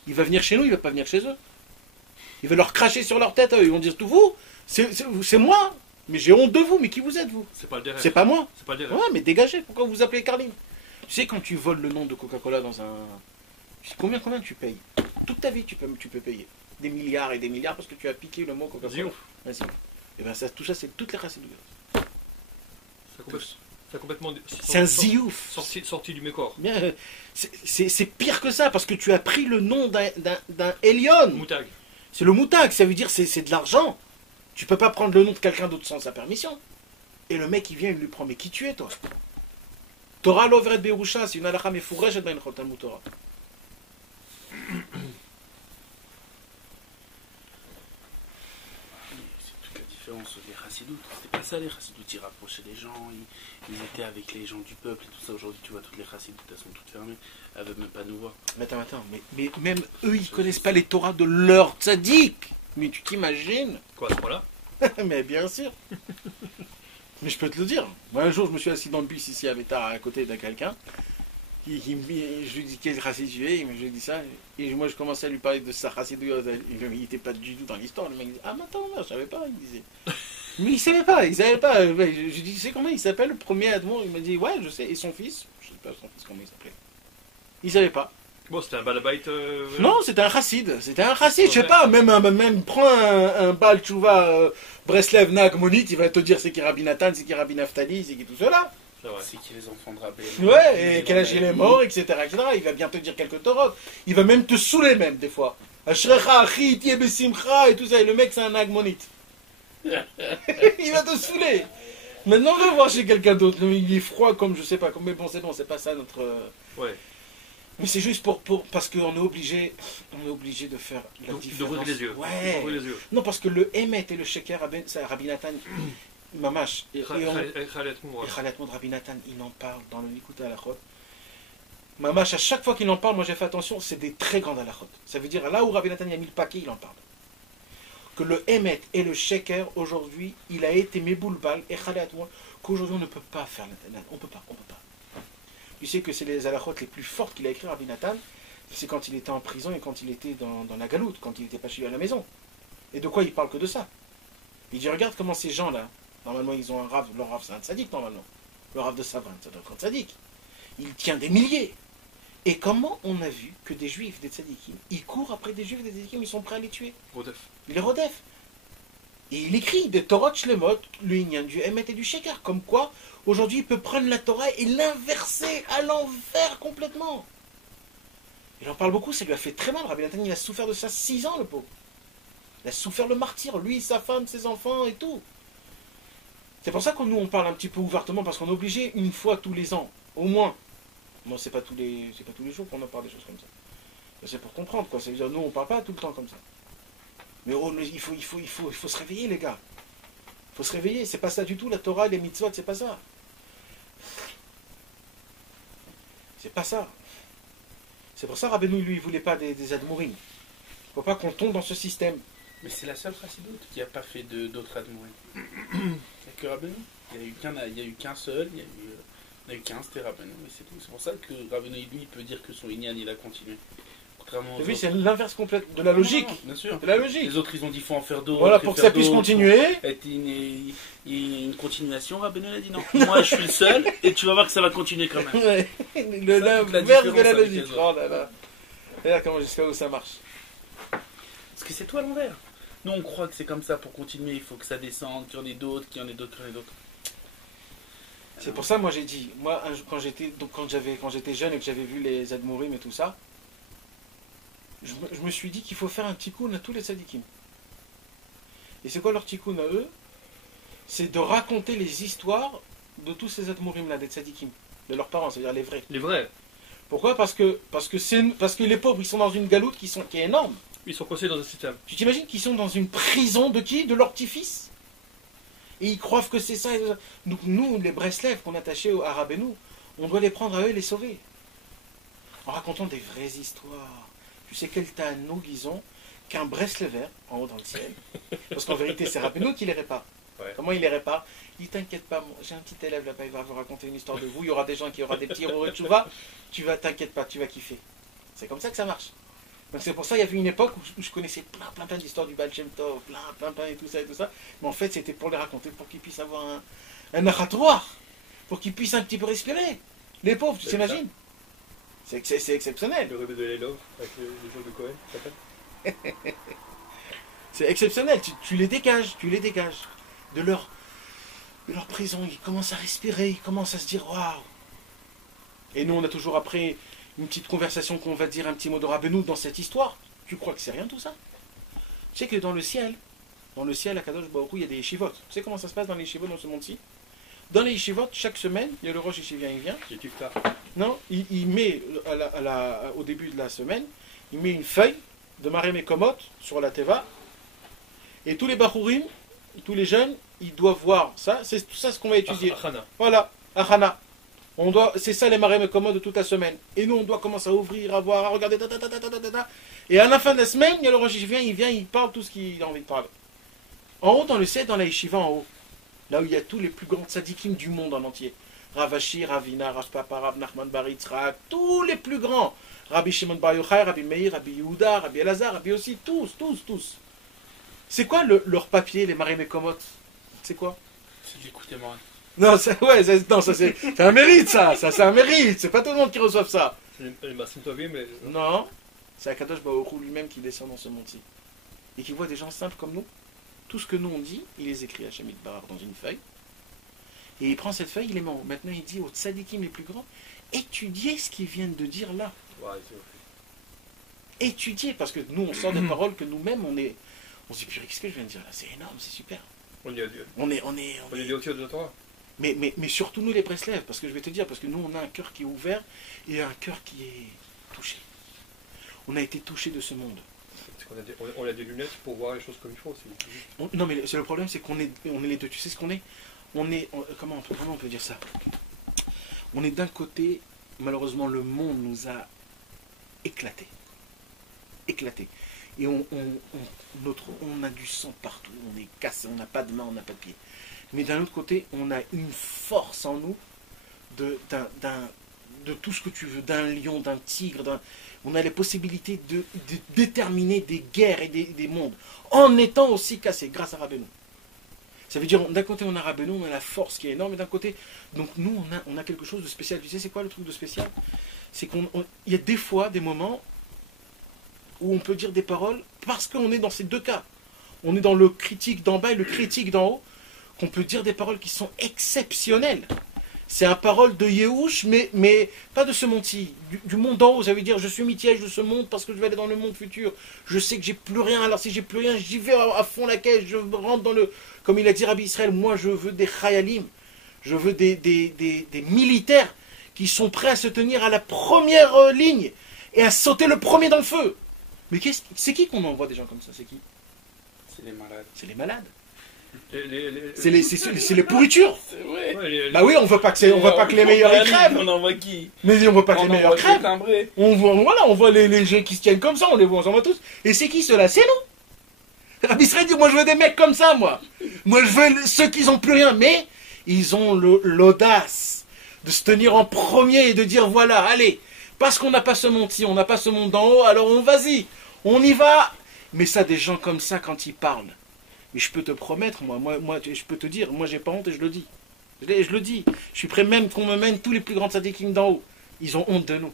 il va venir chez nous, il ne va pas venir chez eux. Il va leur cracher sur leur tête, ils vont dire tout vous, c'est moi, mais j'ai honte de vous, mais qui vous êtes vous? C'est pas le derrière. C'est pas moi. C'est pas le derrière. Ouais, mais dégagez, pourquoi vous vous appelez Carline? Tu sais, quand tu voles le nom de Coca-Cola dans un... Combien tu payes? Toute ta vie, tu peux payer. Des milliards et des milliards parce que tu as piqué le mot Coca-Cola. Vas-y. Et bien tout ça, c'est toutes les races de C'est complètement... C'est un ziouf. Sorti du mécor. Bien, c'est pire que ça, parce que tu as pris le nom d'un Elion. Moutag. C'est le moutag, ça veut dire c'est de l'argent. Tu peux pas prendre le nom de quelqu'un d'autre sans sa permission. Et le mec, il vient, il lui prend, mais qui tu es, toi? Torah l'ovret berusha, c'est une halakha mefourech et ben chotam Torah. C'est toute la différence des chassidoutes. C'était pas ça, les chassidoutes, ils rapprochaient les gens, ils étaient avec les gens du peuple et tout ça. Aujourd'hui, tu vois, toutes les chassidoutes, elles sont toutes fermées. Elles veulent même pas nous voir. Mais attends, mais même eux, ils connaissent pas les Torahs de leur tzaddik. Mais tu t'imagines? Quoi, à ce point-là? Mais bien sûr. Mais je peux te le dire. Moi, un jour, je me suis assis dans le bus ici à Bétar, à côté de quelqu'un. Je lui dis quel chassid tu es, je lui dis ça. Et moi, je commençais à lui parler de sa chassid. Il n'était pas du tout dans l'histoire. Le mec disait, ah, mais attends, je savais pas. Il disait. Mais il savait pas. Je lui dis, tu sais comment il s'appelle, le premier Admon? Il m'a dit, ouais, je sais. Et son fils? Je sais pas son fils comment il s'appelait. Il savait pas. Bon, c'était un balabait. Non, c'était un chassid. Je sais pas, même prends un Baal Tchouva Breslev Nag Monit, il va te dire c'est qui Rabbi Nathan, c'est qui Rabbi Naftali, c'est qui tout cela. C'est qui les enfants de Rabbi. Ouais, et quel âge il est mort, etc., etc. Il va bien te dire quelques torotes. Il va même te saouler, même, des fois. Ashrecha, Achi, Tie Besimcha, et tout ça. Et le mec, c'est un Nag Monit. Il va te saouler. Maintenant, on va voir chez quelqu'un d'autre. Il est froid comme je sais pas. Mais bon, c'est pas ça notre. Ouais. Mais c'est juste parce qu'on est obligé de faire la différence. D'ouvrir les yeux. Ouais. Non, parce que le Emet et le Sheker, Rabbi Nathan, Mamash, et Khalet Moud Rabbi Nathan, il en parle dans le Likuta Halachot. Mamash, à chaque fois qu'il en parle, moi j'ai fait attention, c'est des très grandes halachot. Ça veut dire, là où Rabbi Nathan a mis le paquet, il en parle. Que le Emet et le Sheker, aujourd'hui, il a été méboulbal, et qu'aujourd'hui on ne peut pas faire la. On peut pas. Tu sais que c'est les halachot les plus fortes qu'il a écrit Rabbi Nathan, c'est quand il était en prison et quand il était dans la galoute, quand il n'était pas chez lui à la maison. Et de quoi il parle que de ça? Il dit, regarde comment ces gens-là, normalement ils ont un rave, leur rave c'est un tzaddik normalement. Le rave de Savrin, c'est un tzaddik. Il tient des milliers. Et comment on a vu que des juifs, des tzadikim, ils courent après des juifs, des tzadikim, ils sont prêts à les tuer? Rodef. Il est rodef. Et il écrit des Torot Shlemot, le Inyan du Emet et du Sheker, comme quoi, aujourd'hui, il peut prendre la Torah et l'inverser à l'envers complètement. Il en parle beaucoup, ça lui a fait très mal. Rabbi Nathan, il a souffert de ça 6 ans, le pauvre. Il a souffert le martyr, lui, sa femme, ses enfants et tout. C'est pour ça que nous, on parle un petit peu ouvertement, parce qu'on est obligé, une fois tous les ans, au moins. Moi, c'est pas tous les jours qu'on en parle des choses comme ça. C'est pour comprendre, quoi. C'est-à-dire, nous, on parle pas tout le temps comme ça. Mais il faut se réveiller, les gars. Il faut se réveiller. C'est pas ça du tout, la Torah, les mitzvot, c'est pas ça. C'est pas ça. C'est pour ça, Rabbeinu, lui, il voulait pas des admourim. Il faut pas qu'on tombe dans ce système. Mais c'est la seule chassidoute qui n'a pas fait d'autres admourim. Il n'y a que Rabbeinu. Il n'y a eu qu'un seul, il y a eu qu'un, c'était Rabbeinu, mais c'est tout. C'est pour ça que Rabbeinu, lui, il peut dire que son Inyan, il a continué. Oui, c'est l'inverse complète de la logique. Non, bien sûr. De la logique. Les autres, ils ont dit faut en faire d'autres. Voilà, pour que ça puisse continuer. Il y a une continuation. Rabbeinu a dit non. Moi, je suis le seul et tu vas voir que ça va continuer quand même. Ouais. L'inverse de la logique. Oh là là. Regarde comment jusqu'à où ça marche. Parce que c'est tout à l'envers. Nous, on croit que c'est comme ça pour continuer. Il faut que ça descende, qu'il y en ait d'autres, qu'il y en ait d'autres, qu'il y en ait d'autres. C'est pour ça, moi, j'ai dit, moi, quand j'étais jeune et que j'avais vu les Admourim et tout ça, je me suis dit qu'il faut faire un tikkun à tous les tzadikim. Et c'est quoi leur tikkun à eux? C'est de raconter les histoires de tous ces Admourim là, des tzadikim, de leurs parents, c'est-à-dire les vrais. Les vrais. Pourquoi? Parce que les pauvres, ils sont dans une galoute qui est énorme. Ils sont coincés dans un système. Tu t'imagines qu'ils sont dans une prison de qui? De leur petit-fils. Et ils croient que c'est ça. Donc nous, les Breslev qu'on attachait à Rabbeinu, on doit les prendre à eux et les sauver. En racontant des vraies histoires. Tu sais quel tanoug ils ont qu'un Breslever en haut dans le ciel. Parce qu'en vérité, c'est Rabbeinu qui les répare. Ouais. Comment il les répare? Il dit, t'inquiète pas, j'ai un petit élève là-bas, il va vous raconter une histoire de vous. Il y aura des gens qui aura des petits héros et t'inquiète pas, tu vas kiffer. C'est comme ça que ça marche. Donc c'est pour ça qu'il y avait une époque où je connaissais plein d'histoires du Baal Shem Tov, plein et tout ça. Mais en fait, c'était pour les raconter, pour qu'ils puissent avoir un narratoire, pour qu'ils puissent un petit peu respirer. Les pauvres, tu t'imagines? C'est exceptionnel. Le rêve de l'élove avec les jours de Cohen, ça s'appelle. C'est exceptionnel, tu les dégages de leur prison, ils commencent à respirer, ils commencent à se dire waouh. Et nous on a toujours après une petite conversation qu'on va dire un petit mot de Rabbeinu dans cette histoire. Tu crois que c'est rien tout ça? Tu sais que dans le ciel à Kadosh Baruch Hu, il y a des yeshivot. Tu sais comment ça se passe dans les yeshivot dans ce monde-ci? Dans les yeshivot, chaque semaine, il y a le rosh yeshivien, il vient. Non, il met au début de la semaine, il met une feuille de Maré Mekomot sur la Teva. Et tous les Bachurim, tous les jeunes, ils doivent voir ça. C'est tout ça ce qu'on va étudier. Achana. Voilà, Achana. C'est ça les Maré Mekomot de toute la semaine. Et nous, on doit commencer à ouvrir, à voir, à regarder. Et à la fin de la semaine, il y a le rosh yeshivien, il parle tout ce qu'il a envie de parler. En haut, dans le ciel, dans la yeshiva, en haut. Là où il y a tous les plus grands tzadikim du monde en entier. Rav Ashi, Ravina, Rav Papa, Rav Nachman Bar Yitzhak, tous les plus grands. Rabbi Shimon Bar Yochai, Rabbi Meir, Rabbi Yehuda, Rabbi Elazar, Rabbi aussi, tous. C'est quoi leur papier, les Maré Mekomot? C'est quoi? C'est de l'écouter moi. Non, c'est un mérite, ça c'est un mérite. C'est pas tout le monde qui reçoit ça. Non, c'est Akadosh Baruch Hu lui-même qui descend dans ce monde-ci. Et qui voit des gens simples comme nous. Tout ce que nous on dit, il les écrit à Shemit Barar dans une feuille. Et il prend cette feuille, il les met en haut. Maintenant il dit aux tzadikim les plus grands, étudiez ce qu'ils viennent de dire là. Ouais, étudier, parce que nous on sort des paroles que nous-mêmes on se dit, purée, qu'est-ce que je viens de dire là? C'est énorme, c'est super. On est au-dessus de la Torah. Mais surtout nous les Breslev, parce que je vais te dire, parce que nous on a un cœur qui est ouvert et un cœur qui est touché. On a été touché de ce monde. On a des lunettes pour voir les choses comme il faut aussi. Non mais c'est le problème, c'est qu'on est les deux. Tu sais ce qu'on est? Comment on peut dire ça? On est d'un côté malheureusement, le monde nous a éclatés. Éclatés. Et on a du sang partout, on est cassé, on n'a pas de main, on n'a pas de pied. Mais d'un autre côté, on a une force en nous de tout ce que tu veux, d'un lion, d'un tigre, on a les possibilités de déterminer des guerres et des mondes, en étant aussi cassés, grâce à Rabbeinu. Ça veut dire, d'un côté on a Rabbeinu, on a la force qui est énorme, et d'un côté, donc nous on a quelque chose de spécial. Tu sais c'est quoi le truc de spécial? C'est qu'il y a des fois, des moments, où on peut dire des paroles, parce qu'on est dans ces deux cas. On est dans le critique d'en bas et le critique d'en haut, qu'on peut dire des paroles qui sont exceptionnelles. C'est un parole de Yehush, mais pas de ce monde-ci, du monde d'en haut. Ça veut dire, je suis mitiège de ce monde parce que je vais aller dans le monde futur. Je sais que j'ai plus rien, alors si j'ai plus rien, j'y vais à fond la caisse, je rentre dans le... Comme il a dit Rabbi Israël, moi je veux des chayalim, je veux des militaires qui sont prêts à se tenir à la première ligne et à sauter le premier dans le feu. Mais c'est qui qu'on envoie des gens comme ça? C'est qui? C'est les malades. C'est les malades. Les... C'est les pourritures. C'est vrai. Ouais, Bah oui, on veut pas que les meilleurs y crèvent. On envoie qui? Mais on veut pas que les meilleurs crèvent. Timbrés. On voit les gens qui se tiennent comme ça, on les voit, on s'en va tous. Et c'est qui ceux-là? C'est nous. Rabbi Israël dit, moi je veux des mecs comme ça, moi. Moi je veux ceux qui n'ont plus rien, mais ils ont l'audace de se tenir en premier et de dire, voilà, allez, parce qu'on n'a pas ce monde-ci, on n'a pas ce monde d'en haut, alors vas-y, on y va. Mais ça, des gens comme ça, quand ils parlent, mais je peux te promettre, moi, je peux te dire, moi j'ai pas honte et je le dis. Je le dis. Je suis prêt même qu'on me mène tous les plus grands tzadikim d'en haut. Ils ont honte de nous.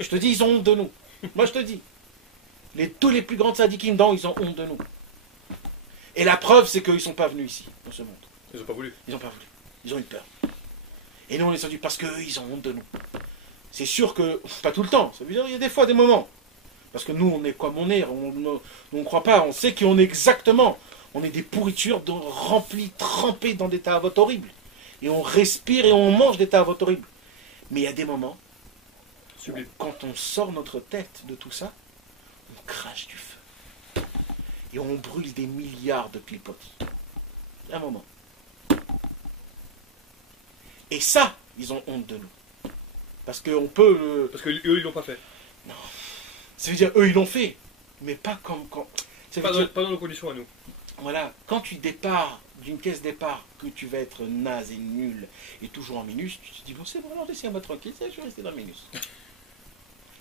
Je te dis, ils ont honte de nous. Moi je te dis. Tous les plus grands tzadikim d'en haut, ils ont honte de nous. Et la preuve, c'est qu'ils ne sont pas venus ici, dans ce monde. Ils n'ont pas voulu. Ils n'ont pas voulu. Ils ont eu peur. Et nous, on les a dit parce qu'eux, ils ont honte de nous. C'est sûr que, pas tout le temps, ça veut dire qu'il y a des fois des moments. Parce que nous, on est comme on est, on ne croit pas, on sait qu'on est exactement, on est des pourritures remplies, trempées dans des taavotes horribles. Et on respire et on mange des taavotes horribles. Mais il y a des moments, où, quand on sort notre tête de tout ça, on crache du feu. Et on brûle des milliards de clipotes. Un moment. Et ça, ils ont honte de nous. Parce qu'on peut... Parce qu'eux, ils l'ont pas fait. Non. Ça veut dire, eux, ils l'ont fait. Mais pas comme... Pas dans nos conditions à nous. Voilà. Quand tu départs d'une caisse départ, que tu vas être naze et nul, et toujours en minus, tu te dis, bon, c'est bon, alors laissez-moi tranquille, je vais rester dans le minus.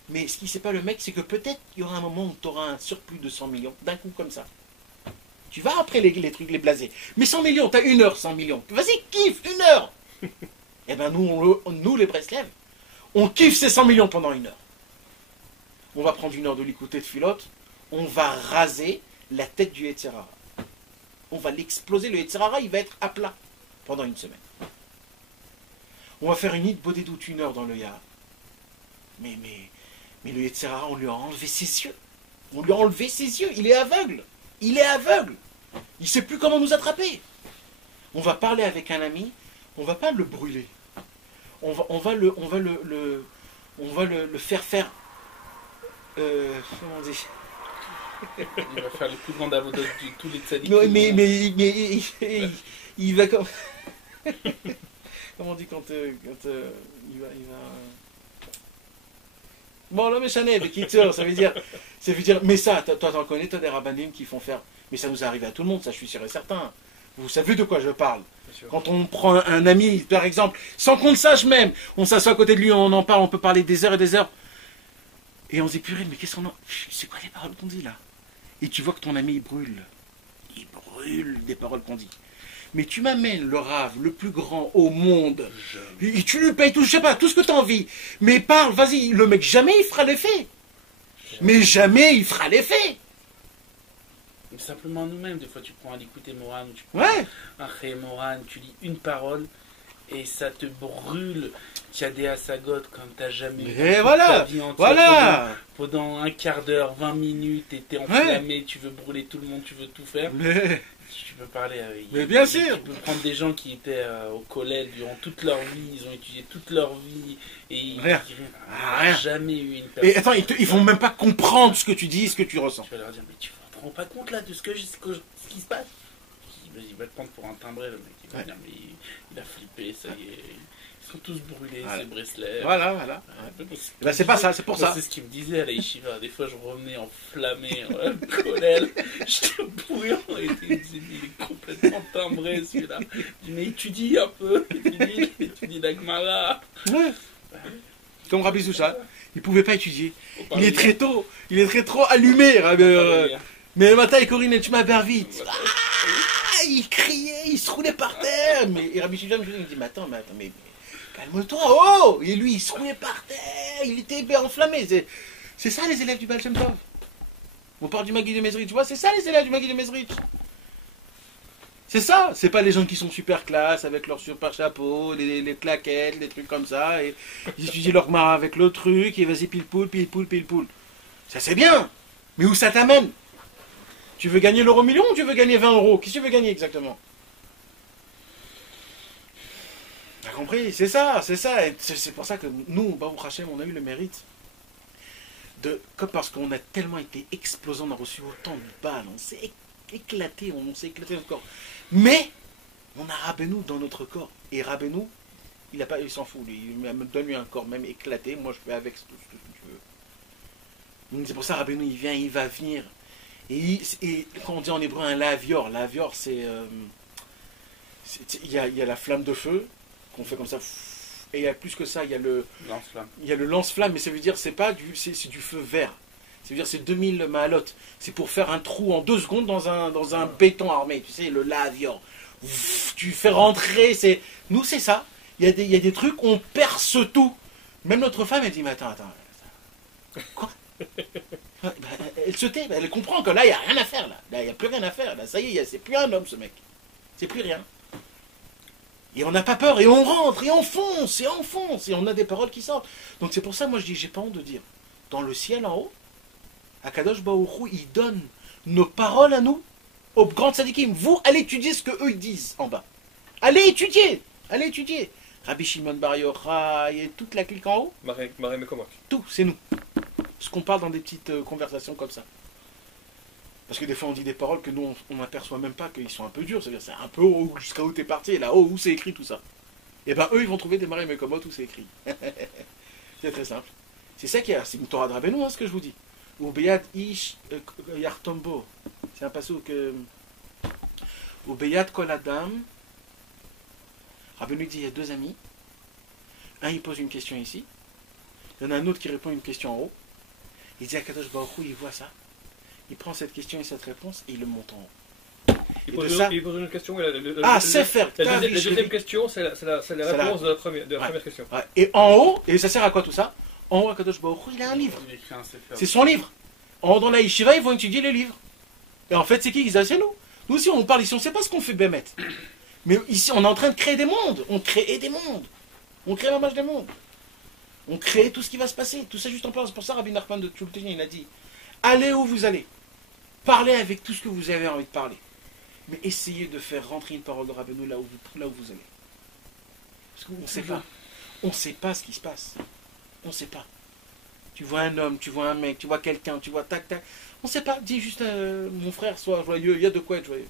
Mais ce qui ne sait pas le mec, c'est que peut-être il y aura un moment où tu auras un surplus de 100 millions, d'un coup comme ça. Tu vas après les trucs, les blasés. Mais 100 millions, tu as 1 heure, 100 millions. Vas-y, kiffe, 1 heure. Eh bien, nous, les Breslev, on kiffe ces 100 millions pendant 1 heure. On va prendre 1 heure de l'écouter de filote, on va raser la tête du Yetzirara. On va l'exploser, le Yetzirara, il va être à plat pendant 1 semaine. On va faire une hit bodé doute 1 heure dans le Yahar. Mais le Yetzirara, on lui a enlevé ses yeux. On lui a enlevé ses yeux, il est aveugle. Il est aveugle. Il ne sait plus comment nous attraper. On va parler avec un ami, on ne va pas le brûler. On va le faire faire... comment on dit? Il va faire le plus grand avodat de tous les tzadikim. Non, mais il va comme... Comment on dit quand il va... Bon, là, mais ça veut dire... Mais ça, toi, t'en connais, t'as des rabbinim qui font faire... Mais ça nous arrive à tout le monde, ça, je suis sûr et certain. Vous savez de quoi je parle. Quand on prend un ami, par exemple, sans qu'on le sache même, on s'assoit à côté de lui, on en parle, on peut parler des heures et des heures. Et on se dit, purée, mais qu'est-ce qu'on a... C'est quoi les paroles qu'on dit là? Et tu vois que ton ami, il brûle. Il brûle des paroles qu'on dit. Mais tu m'amènes le rave le plus grand au monde. Et tu lui payes tout, je sais pas, tout ce que tu as envie. Mais parle, vas-y, le mec, jamais il fera l'effet. Mais jamais il fera l'effet. Mais simplement nous-mêmes, des fois tu prends un écouter Moran, ou tu prends un Ré Moran, tu lis une parole et ça te brûle. Tu as des assagotes comme tu n'as jamais vu ta vie entière. Pendant un quart d'heure, 20 minutes, tu étais enflammé, tu veux brûler tout le monde, tu veux tout faire. Tu peux parler avec... Mais bien sûr. Tu peux prendre des gens qui étaient au collège durant toute leur vie, ils ont étudié toute leur vie et ils n'ont jamais eu une personne. Et attends, ils vont même pas comprendre ce que tu dis, ce que tu ressens. Tu vas leur dire, mais tu ne te rends pas compte là de ce qui se passe? Il va te prendre pour un timbré, le mec. Il va dire, mais il a flippé, ça y est. Ils sont tous brûlés, Voilà. ces Breslev. Voilà. Ouais. Eh ben, c'est pas ça, c'est pour ça. C'est ce qu'il me disait à la yeshiva. Des fois, je revenais enflammé, colère. J'étais brûlant. Et il me disait, il est complètement timbré, celui-là. Je dis, mais étudie un peu. Étudie la Gemara. Ouais. Comme Rabbi Soucha, il pouvait pas étudier. Faut Il parler est bien. très tôt, il est très trop allumé. Rabbi, Faut parler bien. mais le matin, Corinne, tu m'as bien vite. Ah, il criait, il se roulait par terre. Et Rabbi Soucha me dit, mais attends, mais calme-toi, oh. Et lui, il se roulait par terre, il était enflammé. C'est ça les élèves du Baal Shem Tov. On parle du Maguid de Mezrich, tu vois, c'est ça les élèves du Maguid de Mezrich. C'est ça, c'est pas les gens qui sont super classe avec leur super chapeau, les claquettes, les trucs comme ça, et ils étudient leur mara avec le truc, et vas-y pile poule. Ça c'est bien, mais où ça t'amène? Tu veux gagner l'euro million ou tu veux gagner 20 euros? Qu'est-ce que tu veux gagner exactement? T'as compris? C'est ça. Et c'est pour ça que nous, Baruch Hashem, on a eu le mérite comme parce qu'on a tellement été explosés, on a reçu autant de balles, on s'est éclaté notre corps. Mais on a Rabbeinu dans notre corps. Et Rabbeinu, il s'en fout, lui. Il me donne lui un corps même éclaté, moi je fais avec tout ce que tu veux. Donc c'est pour ça Rabbeinu, il va venir. Et quand on dit en hébreu un lavior c'est il y a la flamme de feu qu'on fait comme ça. Et il y a plus que ça, il y a le Lance-flamme. Il y a le lance-flamme, mais ça veut dire c'est du feu vert. Ça veut dire c'est 2000 mahalotes. C'est pour faire un trou en 2 secondes dans un béton armé. Tu sais, le lavior. Tu fais rentrer. Nous, c'est ça. Il y a des trucs, on perce tout. Même notre femme, elle dit, mais attends. Quoi? Elle se tait. Elle comprend que là, il n'y a rien à faire. Là, il n'y a plus rien à faire. Là, ça y est, c'est plus un homme, ce mec. C'est plus rien. Et on n'a pas peur, et on rentre, et on fonce, et on a des paroles qui sortent. Donc c'est pour ça, moi je dis, j'ai pas honte de dire, dans le ciel en haut, Akadosh Baruch Hu, il donne nos paroles à nous, aux grands tzadikim. Vous, allez étudier ce qu'eux ils disent en bas. Allez étudier. Rabbi Shimon Bar Yochai, et toute la clique en haut, Marie Mekomot. tout, c'est nous. Ce qu'on parle dans des petites conversations comme ça. Parce que des fois on dit des paroles que nous on n'aperçoit même pas qu'ils sont un peu durs, c'est-à-dire c'est un peu haut, jusqu'à où t'es parti, et là-haut où c'est écrit tout ça. Et ben eux ils vont trouver des Marie Mekomot où c'est écrit. C'est très simple. C'est ça qui est, c'est une Torah de Rabbeinu, ce que je vous dis. Ou Beyat Ish Yartombo. C'est un passage que. Ou Beyat Kol Adam. Rabbeinu dit il y a 2 amis. Un il pose une question ici. Il y en a un autre qui répond une question en haut. Il dit à Kadosh Baruch Hu, il voit ça. Il prend cette question et cette réponse et il le monte en haut. Il pose une question. Sefer La deuxième question, c'est la réponse de la première question. Ouais. Et en haut, et ça sert à quoi tout ça? En haut, à Kadosh Baruch Hu, il a un livre. C'est son livre. En haut, dans la yeshiva, ils vont étudier les livres. Et en fait, c'est qui? C'est nous. Nous aussi, on parle ici, on ne sait pas ce qu'on fait, Bémet. Mais ici, on est en train de créer des mondes. On crée des mondes. On crée la marche des mondes. On crée tout ce qui va se passer. Tout ça juste en place. C'est pour ça, Rabbi Nachman de Tchoulteni, il a dit, allez où vous allez. Parlez avec tout ce que vous avez envie de parler. Mais essayez de faire rentrer une parole de Rabbeinu là où vous allez. Parce qu'on ne sait pas. On ne sait pas ce qui se passe. On ne sait pas. Tu vois un homme, tu vois un mec, tu vois quelqu'un, tu vois tac. On ne sait pas. Dis juste mon frère, sois joyeux. Il y a de quoi être joyeux.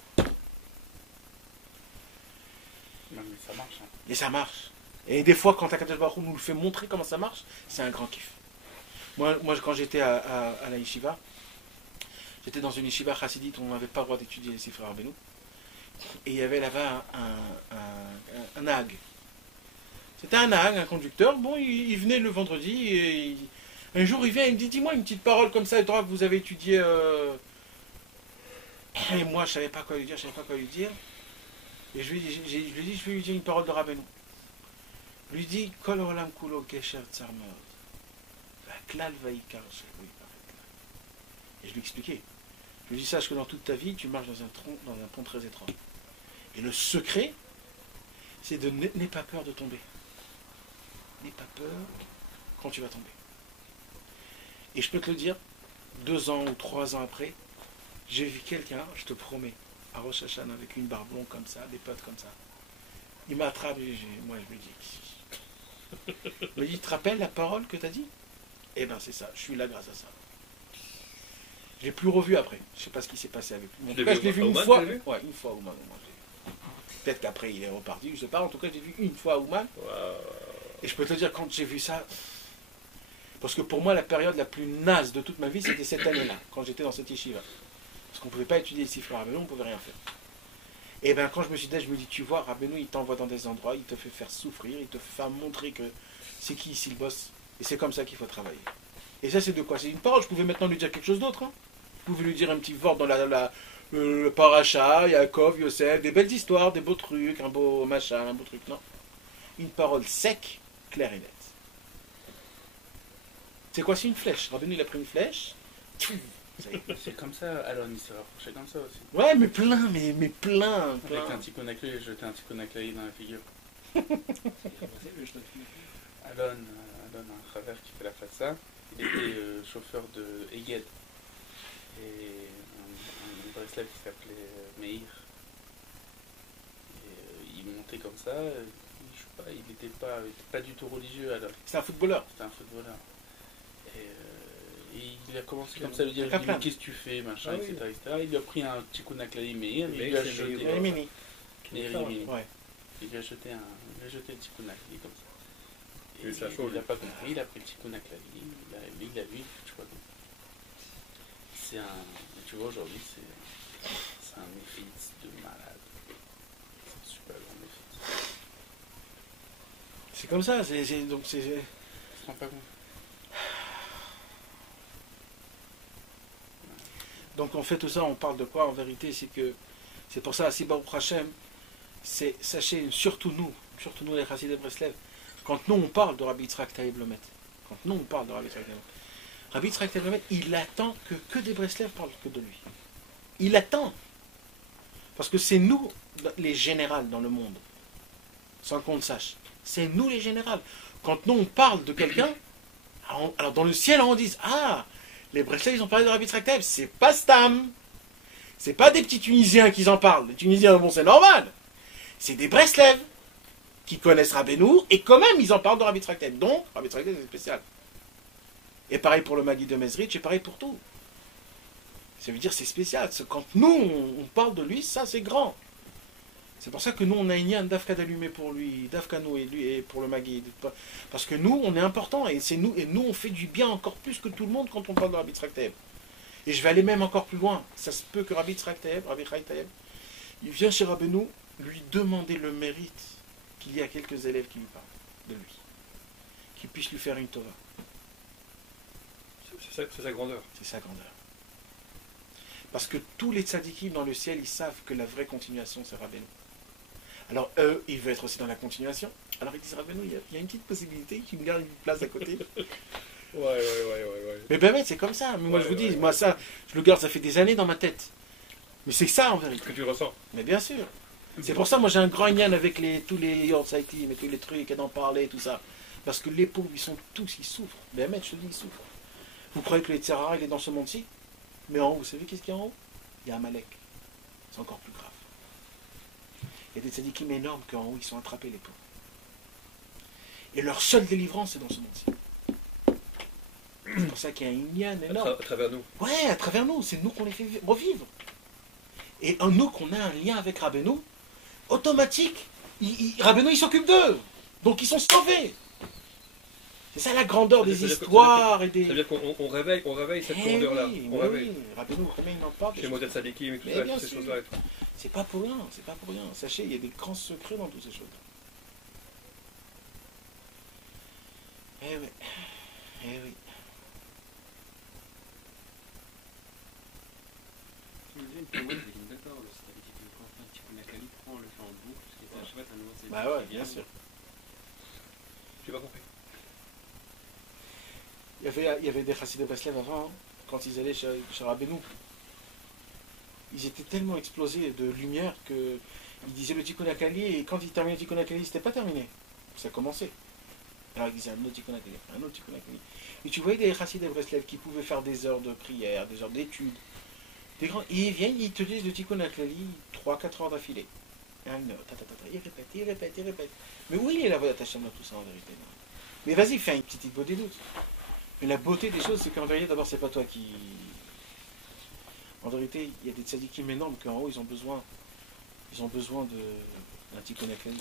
Non, mais ça marche. Et ça marche. Et des fois, quand Akadosh Baruch Hu nous le fait montrer comment ça marche, c'est un grand kiff. Moi quand j'étais à la yeshiva, j'étais dans une yeshiva chassidite où on n'avait pas le droit d'étudier les Sifrei Rabbeinu. Et il y avait là-bas un nahag. C'était un nahag, un conducteur. Bon, il venait le vendredi et un jour il vient et il me dit, dis-moi une petite parole comme ça, et toi, vous avez étudié. Et moi, je ne savais pas quoi lui dire, Et je lui dis, je vais lui dire une parole de Rabbeinu. Je lui dis, Kol olam kulo gesher tzar meod. Va'klal va'ikar shehu yiparek. Et je lui expliquais. Je lui dis, sache que dans toute ta vie, tu marches dans un pont très étroit. Et le secret, c'est de n'aie pas peur de tomber. N'aie pas peur quand tu vas tomber. Et je peux te le dire, 2 ans ou 3 ans après, j'ai vu quelqu'un, je te promets, à Rosh Hashanah avec une barbe longue comme ça, des potes comme ça. Il m'attrape et moi je lui dis. Il me dit, tu te rappelles la parole que tu as dit? Eh bien c'est ça, je suis là grâce à ça. Je ne l'ai plus revu après. Je ne sais pas ce qui s'est passé avec lui. En tout cas, je l'ai vu une fois. Ouais, une fois au Ouman. Peut-être qu'après il est reparti, je ne sais pas. En tout cas, je l'ai vu une fois au Ouman. Wow. Et je peux te dire, quand j'ai vu ça, parce que pour moi, la période la plus naze de toute ma vie, c'était cette année-là, quand j'étais dans cette yeshiva. Parce qu'on ne pouvait pas étudier les Sifra Rabbeinu, on ne pouvait rien faire. Et bien, quand je me suis dit, je me dis, tu vois, Rabbeinu, il t'envoie dans des endroits, il te fait faire souffrir, il te fait montrer que c'est qui ici le boss, et c'est comme ça qu'il faut travailler. Et ça, c'est de quoi? C'est une parole, je pouvais maintenant lui dire quelque chose d'autre. Hein. Je pouvais lui dire un petit vort dans le paracha, Yaakov, Yosef, des belles histoires, des beaux trucs, un beau machin, un beau truc, non. Une parole sec, claire et nette. C'est quoi? C'est une flèche. Rabbeinu, il a pris une flèche. C'est comme ça, alors il s'est rapproché comme ça aussi. Ouais, mais plein, mais plein. Avec un tikkun aklei, j'ai jeté un tikkun aklei dans la figure. Alon, un travers qui fait la façade, il était chauffeur de Eged. Et un Breslev qui s'appelait Meir. Et il montait comme ça, je sais pas, il n'était pas du tout religieux alors. C'est un footballeur. C'était un footballeur. Et il a commencé comme ça à lui dire, mais qu'est-ce que tu fais, machin, etc., etc. Il lui a pris un tikkun aklei Meir, il lui a jeté. Rimini. Il lui a jeté le tikkun aklei comme ça. Et il n'a pas compris, il a pris le tikkun aklei, il a lu, je crois. Tu vois, aujourd'hui, c'est un méfitz de malade. C'est un super grand méfitz. C'est comme ça, donc c'est. Tu te rends pas compte? Donc on fait tout ça, on parle de quoi en vérité? C'est pour ça, si Baruch Hashem, sachez, surtout nous les Chassidei Breslev, quand nous on parle de Rabbi Yitzhak Taïb Lomet, Rabbi Yitzhak Taïb Lomet, il attend que des Breslev parlent que de lui. Il attend. Parce que c'est nous les générales dans le monde, sans qu'on le sache. C'est nous les générales. Quand nous on parle de quelqu'un, alors dans le ciel on dit, ah, les Breslev, ils ont parlé de Rabbi Yitzhak Taïb, c'est pas Stam. C'est pas des petits Tunisiens qui en parlent. Les Tunisiens, bon, c'est normal. C'est des Breslev qui connaissent Rabbeinu, et quand même, ils en parlent de Rabbi Yitzhak Taïb. Donc, Rabbi Yitzhak Taïb, c'est spécial. Et pareil pour le Maguid de Mezrich, et pareil pour tout. Ça veut dire c'est spécial. Quand nous, on parle de lui, ça, c'est grand. C'est pour ça que nous, on a une d'Afka d'allumer pour lui, d'Afka nous et lui, et pour le Maguid. Parce que nous, on est important, et nous, on fait du bien encore plus que tout le monde quand on parle de Rabbi Yitzhak Taïb. Et je vais aller même encore plus loin. Ça se peut que Rabbi Yitzhak Taïb, il vient chez Rabbeinu lui demander le mérite qu'il y a quelques élèves qui lui parlent de lui. Qu'il puisse lui faire une Torah. C'est sa grandeur. C'est sa grandeur. Parce que tous les tzadikim dans le ciel, ils savent que la vraie continuation, c'est Rabbeinu. Alors eux, ils veulent être aussi dans la continuation. Alors ils disent, Rabbeinu, il y a une petite possibilité qu'il me garde une place à côté. Ouais. Mais ben c'est comme ça. Mais moi je vous dis, moi ça, je le garde, ça fait des années dans ma tête. Mais c'est ça en vérité. Que tu ressens. Mais bien sûr. C'est pour ça, moi j'ai un grand lien avec tous les Yortsaïtim et tous les trucs et d'en parler et tout ça. Parce que les pauvres, ils souffrent. Ben je te dis, ils souffrent. Vous croyez que le Tzara, il est dans ce monde-ci? Mais en haut, vous savez qu'est-ce qu'il y a en haut? Il y a Amalek. C'est encore plus grave. Il y a des tzadikim énormes qu'en haut, ils sont attrapés, les pauvres. Et leur seule délivrance, c'est dans ce monde-ci. C'est pour ça qu'il y a une liane énorme. À travers nous. Ouais, à travers nous. C'est nous qu'on les fait revivre. Et en nous, qu'on a un lien avec Rabbeinu, automatique, Rabbeinu, il s'occupe d'eux. Donc ils sont sauvés. C'est ça la grandeur des histoires et des... C'est-à-dire qu'on réveille cette grandeur-là. On réveille. Rabbeinu, il n'en parle. Chez Modèle Sadikim et tout ça, toutes ces choses-là. C'est pas pour rien, c'est pas pour rien. Sachez, il y a des grands secrets dans toutes ces choses-là. Eh oui. D'accord, c'est-à-dire qu'il prend un petit peu la qualité, on le fait en boucle, parce que à chaque fois, t'as un nouveau CD. Bah ouais, bien sûr. Tu n'as pas compris. Il y avait des Chassidei Breslev avant, hein, quand ils allaient chez Rabbeinu. Ils étaient tellement explosés de lumière qu'ils disaient le Tikkun Akali, et quand ils terminaient le Tikkun Akali, c'était pas terminé. Ça commençait. Alors ils disaient un autre Tikkun Akali, un autre Tikkun Akali. Et tu voyais des Chassidei Breslev qui pouvaient faire des heures de prière, des heures d'études. Et ils viennent, ils te disent le Tikkun Akali 3-4 heures d'affilée. Ils répètent. Mais où il est la voix d'attachement dans tout ça en vérité? Mais vas-y, fais une petite beauté doute. Mais la beauté des choses, c'est qu'en vérité, d'abord, c'est pas toi qui... En vérité, il y a des tzadikim énormes qu'en haut, ils ont besoin d'un Tikkun Akali.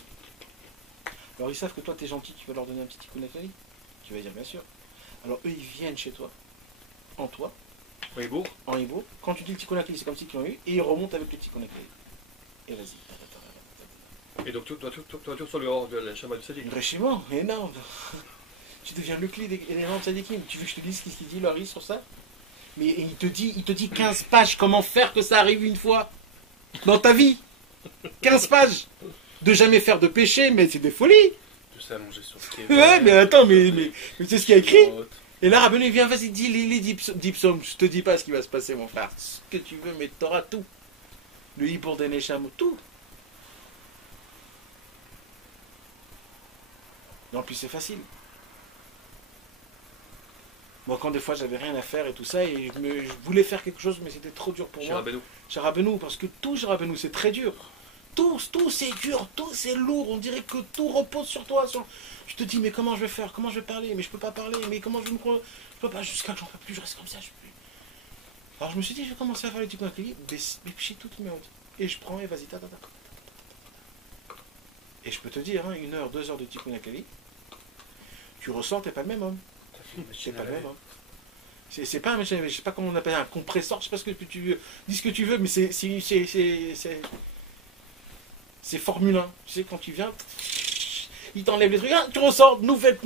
Alors ils savent que toi t'es gentil, tu vas leur donner un petit tikkun aklali. Tu vas dire bien sûr. Alors eux ils viennent chez toi, en toi, en hibou. Quand tu dis le tikkun aklali, c'est comme si qu'ils l'ont eu, et ils remontent avec le tikkun aklali. Et vas-y. Et donc toi tu reçois le hors de la Shama du Sadiq. Enrichissement, énorme. Tu deviens le clé des éléments tzadikim. Tu veux que je te dise ce qu'il dit Laurie sur ça? Mais il te dit 15 pages comment faire que ça arrive une fois dans ta vie. 15 pages de jamais faire de péché, mais c'est des folies. De s'allonger sur ce qui est. Ouais, mais attends, mais c'est ce qu'il y a écrit. Et là, Rabbeinu vient, vas-y, dis les 10 psaumes. Je te dis pas ce qui va se passer, mon frère. Ce que tu veux, mais tu auras tout. Le Hibour des Necham, tout. Et en plus, c'est facile. Moi, quand des fois j'avais rien à faire et tout ça, et je voulais faire quelque chose, mais c'était trop dur pour moi. Chez Rabbeinu, parce que tout chez Rabbeinu, c'est très dur. Tout c'est dur, tout c'est lourd. On dirait que tout repose sur toi. Je te dis, mais comment je vais faire? Comment je vais parler? Mais je peux pas parler. Mais comment je me crois? Je peux pas, jusqu'à que j'en peux plus, je reste comme ça. Je peux plus. Alors je me suis dit, je vais commencer à faire le tikkun aklali, mais toutes mes hontes. Et je prends, et vas-y, ta. Et je peux te dire, 1 heure, 2 heures de tikkun aklali, tu ressens, t'es pas le même homme. C'est pas le même homme. C'est pas un machin, je sais pas comment on appelle un compresseur, je sais pas ce que tu dis ce que tu veux, mais c'est Formule 1. Tu sais, quand tu viens, il t'enlève les trucs, tu ressors, truc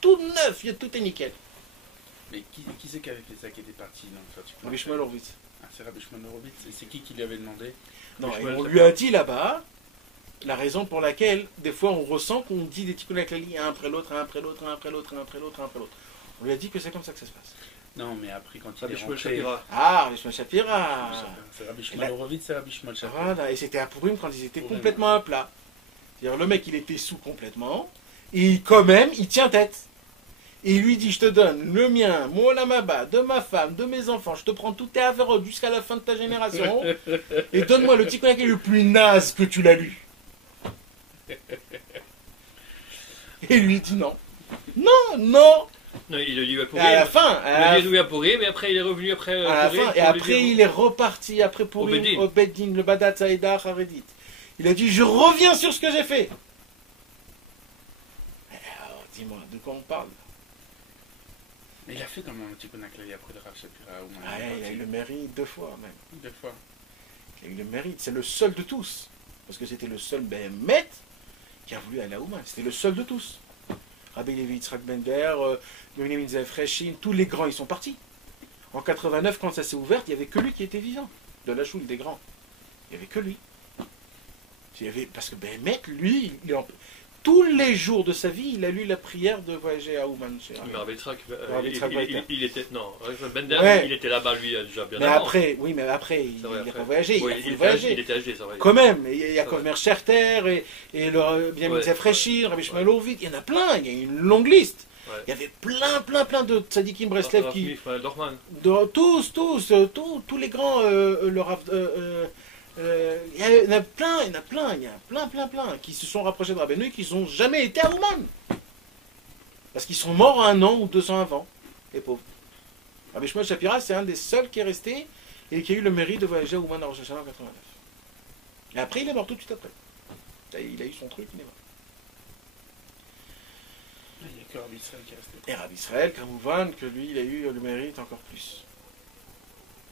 tout neuf, tout est nickel. Mais qui c'est qui avait fait ça, qui était parti Rabbi Shmuel Horowitz. Ah, c'est Rabbi Shmuel Horowitz. C'est qui lui avait demandé? Non, et on lui a dit là-bas la raison pour laquelle des fois on ressent qu'on dit des tikkun aklali un après l'autre, un après l'autre, un après l'autre, un après l'autre, un après l'autre. On lui a dit que c'est comme ça que ça se passe. Non, mais après quand il Rabbi est Shmuel rentré... Shapira. Ah, Rabbi Shmuel Shapira. C'est Rabbi Shmuel Horowitz, c'est Rabbi Shmuel Shapira. Voilà, et c'était à Purim quand ils étaient complètement à plat. C'est-à-dire le mec il était sous complètement, et quand même il tient tête. Et il lui dit, je te donne le mien, mon olamaba, de ma femme, de mes enfants, je te prends tout tes avérotes jusqu'à la fin de ta génération, et donne-moi le tikkun aklali le plus naze que tu l'as lu. Et lui dit non. Non. Non, il a dit à Et à la fin, à Pourri, mais après il est revenu après. à la fin, et après il est reparti après pour au Beddin, le Badat Saïda Haredit. Il a dit, je reviens sur ce que j'ai fait. Alors, dis-moi, de quoi on parle? Mais il a fait quand même un tikkun aklali après de Rav Shapira. Il a eu le mérite 2 fois même. 2 fois. Il a eu le mérite, c'est le seul de tous. Parce que c'était le seul Behemet qui a voulu aller à Ouman. C'était le seul de tous. Rabbi Levi Yitzhak Bender, Benjamin Zev Reshin, tous les grands, ils sont partis. En 89, quand ça s'est ouvert, il n'y avait que lui qui était vivant. De la choule des grands. Il n'y avait que lui. Parce que Behemet, lui, tous les jours de sa vie, il a lu la prière de voyager à Ouman. Mais Rabbi Yitzhak, il était... Non, Bender, Ouais. il était là-bas, lui, déjà bien Mais avant. après, il n'a pas voyagé. Oui, il a voyagé. Il était âgé, c'est vrai. Quand même, il y a Kovmer Scherter et le Benjamin Zev Reshin, Rabbi Shmuel Horowitz, il y en a plein, il y a une longue liste. Ouais. Il y avait plein de tzadikim Breslev qui... Dorman. Tous les grands, il y en a plein qui se sont rapprochés de Rabbeinu et qui n'ont jamais été à Ouman. Parce qu'ils sont morts 1 an ou 2 ans avant, les pauvres. Rabbi Shmuel Shapira, c'est un des seuls qui est resté et qui a eu le mérite de voyager à Ouman à Rosh Hashanah en 89. Et après, il est mort tout de suite après. Il a eu son truc, il est mort. Il n'y a que Rabbi Israël qui est resté. Et Rabbi Israël, Kamouvan, que lui, il a eu le mérite encore plus.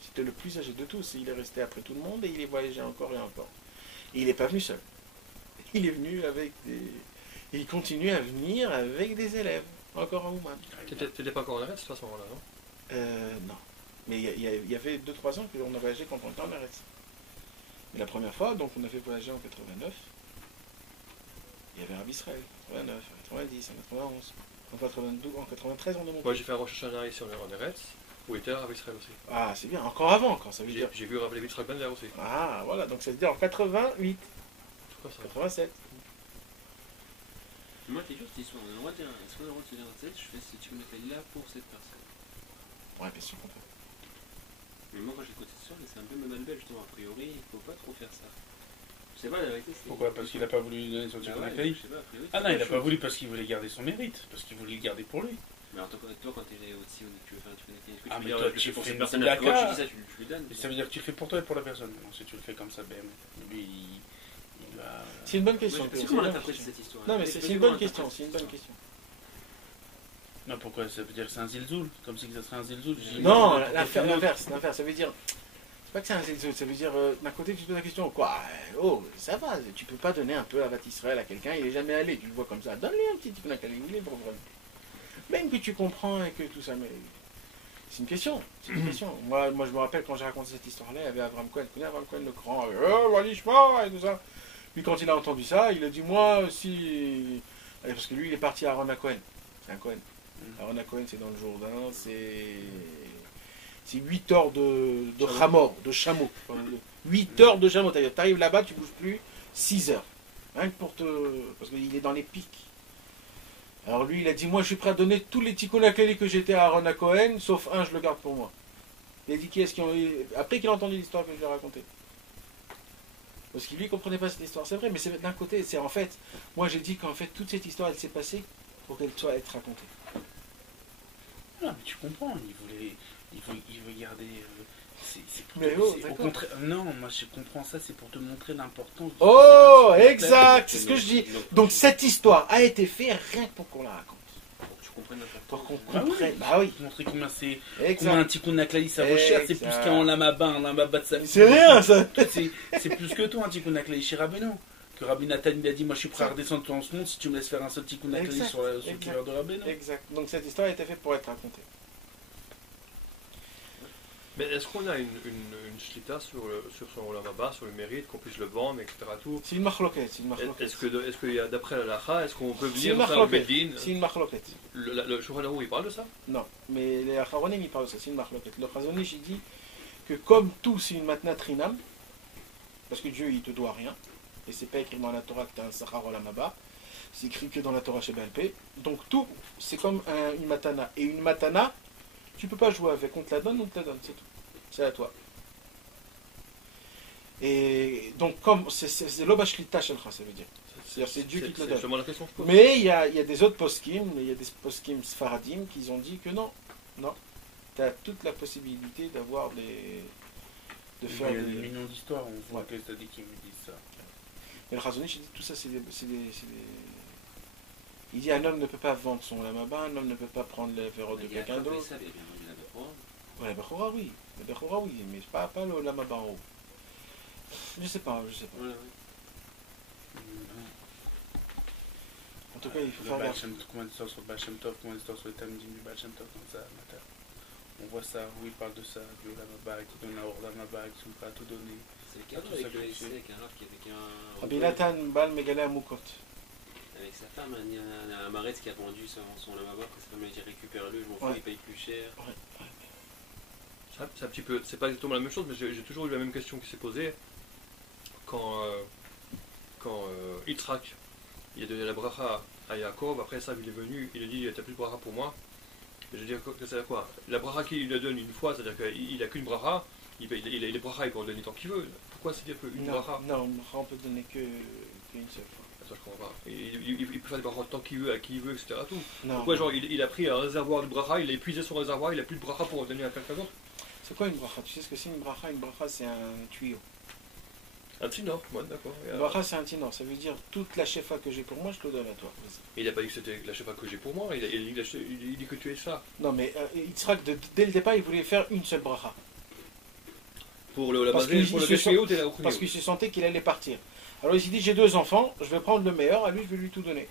C'était le plus âgé de tous. Il est resté après tout le monde et il est voyagé encore et encore. Et il n'est pas venu seul. Il est venu avec des... Et il continue à venir avec des élèves, encore à Ouman. Tu n'étais pas encore en arrêt à ce moment-là, non? Non. Mais il y avait 2-3 ans qu'on a voyagé quand on était en arrêt. Mais la première fois, donc on avait voyagé en 89, il y avait Rabbi Israël, 89, 90, 91, en 92, en 93 on est monté. Moi j'ai fait un Rosh Hashanah ici en Eretz, où était Rabbi Israël aussi. Ah c'est bien, encore avant, quand ça veut dire. J'ai vu Rabbi Levi Yitzhak Bender aussi. Ah voilà, donc ça veut dire en 88, 87. Moi, je t'ai dit, est-ce qu'on a le droit de dire, est-ce qu'on a le droit de se dire, je fais ce tikkun aklali là pour cette personne? Ouais, bien sûr qu'on peut. Mais moi, quand j'écoute cette histoire, c'est un peu Manuel, justement, a priori, il faut pas trop faire ça. Je sais pas, la vérité, c'est... Pourquoi? Parce qu'il n'a pas voulu lui donner son tikkun aklali? Ah non, il n'a pas voulu parce qu'il voulait garder son mérite, parce qu'il voulait le garder pour lui. Mais en tant que toi, quand tu es aussi, tu veux faire un tikkun aklali, est-ce que Ah, tu mais veux toi, dire, tu pour fais cette une personne-là, d'accord. quand tu dis ça, tu lui donnes. Et ça veut dire que tu le fais pour toi et pour la personne. Non, si tu le fais comme ça, ben, lui, il C'est une bonne question. C'est comment l'interpréter cette histoire? Non, mais c'est une bonne question. C'est une bonne question. Non, pourquoi? Ça veut dire que c'est un zilzoul? Comme si ça serait un zilzoul? Non, l'inverse. Ça veut dire. C'est pas que c'est un zilzoul, ça veut dire d'un côté tu te poses la question, quoi? Oh, ça va, tu peux pas donner un peu à Vat Israël à quelqu'un, il est jamais allé, tu le vois comme ça. Donne-lui un petit tikkun HaKalei, il est pour vraiment. Même que tu comprends et que tout ça, mais. C'est une question. Moi, je me rappelle quand j'ai raconté cette histoire-là, il y avait Avram Cohen. Tu connais Avram Cohen, le grand, Walishma et tout ça. Puis quand il a entendu ça, il a dit, moi aussi. Parce que lui, il est parti à Aaron Cohen. C'est un Cohen. Aaron Cohen, c'est dans le Jourdain. C'est 8 heures de chamor, de chameau. 8 heures de chameau. Tu arrives là-bas, tu ne bouges plus. 6 heures. Rien que pour te. Parce qu'il est dans les pics. Alors lui, il a dit, moi je suis prêt à donner tous les tikkun HaKalei que j'étais à Aaron Cohen, sauf un, je le garde pour moi. Il a dit, qui est-ce qui ont... Après qu'il a entendu l'histoire que je lui ai racontée. Parce qu'il lui, ne comprenait pas cette histoire. C'est vrai, mais c'est d'un côté, c'est en fait... Moi j'ai dit qu'en fait, toute cette histoire, elle s'est passée pour qu'elle soit être racontée. Non, mais tu comprends, il veut garder... au contraire, non, moi je comprends ça, c'est pour te montrer l'importance. Oh, exact, c'est ce que je dis. Donc cette histoire a été faite rien que pour qu'on la raconte. Pour que tu comprennes l'importance. Pour qu'on comprenne. Bah oui. Pour montrer combien un tikkun HaKalei ça recherche, c'est plus qu'un lamaba, un lamaba de sa vie. C'est rien ça. C'est plus que toi un tikkun HaKalei chez Rabbeinu. Que Rabbi Nathan il a dit, moi je suis prêt à redescendre dans ce monde si tu me laisses faire un seul tikkun HaKalei sur le cœur de Rabbeinu. Exact. Donc cette histoire a été faite pour être racontée. Mais est-ce qu'on a une shlita sur son lamaba, sur le mérite, qu'on puisse le vendre, etc. Tout. C'est une machloket. Est-ce qu'il y a, d'après la lacha, est-ce qu'on peut venir faire au Beddin? C'est une machloket. Le Shulchan Aruch, il parle de ça? Non, mais les Acharonim, ils parlent de ça, c'est une machloket. Le Chazon Ish, il dit que comme tout, c'est une matnat rinam, parce que Dieu, il te doit rien, et c'est pas écrit dans la Torah que tu as un sachar olam haba, c'est écrit que dans la Torah chez Balpé. Donc tout, c'est comme une matana. Et une matana, tu peux pas jouer avec, on te la donne, on te la donne, c'est tout. C'est à toi. Et donc, comme c'est l'obashlita shelcha, ça veut dire. C'est-à-dire, c'est Dieu qui te le donne. Justement la question que je pose. Mais il y a des autres poskim, il y a des poskim sfaradim qui ont dit que non, tu as toute la possibilité d'avoir de faire il y a des millions d'histoires, on voit que t'as dit qui me disent ça. Mais le Razonich, il dit tout ça, c'est des... Il dit un homme ne peut pas vendre son lamaba, un homme ne peut pas prendre les verrotes de quelqu'un d'autre. Ouais, la Bechora, oui. La Bechora, oui, mais pas le lamaba en haut. Je sais pas. Ouais. En tout cas, il faut faire gaffe. Combien d'histoires sur le Baal Shem Tov, combien d'histoires sur les Talmudim du Baal Shem Tov, comme ça, matin. On voit ça, où il parle de ça, que le lamaba, il te donne la hors lamaba, ils sont pas à tout donner. C'est le cas avec le essai, avec un raf qui avait qu'un... Rabbi Nathan Bal Megalé Amoukot. Avec sa femme, il y a un maretz qui a vendu son lamaba, parce que sa femme a dit récupère-le, je m'en fous, il paye plus cher. C'est un petit peu, c'est pas exactement la même chose, mais j'ai toujours eu la même question qui s'est posée quand Yitzhak, il a donné la bracha à Yaakov, après ça il est venu, il a dit t'as plus de bracha pour moi. Je veux dire, c'est à quoi? La bracha qu'il lui donne une fois, c'est-à-dire qu'il n'a qu'une bracha, il a les bracha, il peut en donner tant qu'il veut. Pourquoi c'est dire qu'une bracha? Non, une bracha on peut donner qu'une seule fois. Ça, je comprends pas. Il peut faire des brachas tant qu'il veut, à qui il veut, etc. Tout. Non, pourquoi, genre, il a pris un réservoir de bracha, il a épuisé son réservoir, il n'a plus de bracha pour en donner à quelqu'un d'autre? C'est quoi une bracha? Tu sais ce que c'est une bracha? Une bracha, c'est un tuyau. Un tinor, ouais, d'accord. Une bracha, c'est un tinor. Ça veut dire toute la shefa que j'ai pour moi, je te donne à toi. Il n'a pas dit que c'était la shefa que j'ai pour moi, il dit que tu es ça. Non, mais Yitzhak, dès le départ, il voulait faire une seule bracha. Pour la basée, pour le Geshmiut et la Ruchniut. Parce qu'il se sentait qu'il allait partir. Alors il s'est dit, j'ai 2 enfants, je vais prendre le meilleur, à lui, je vais lui tout donner.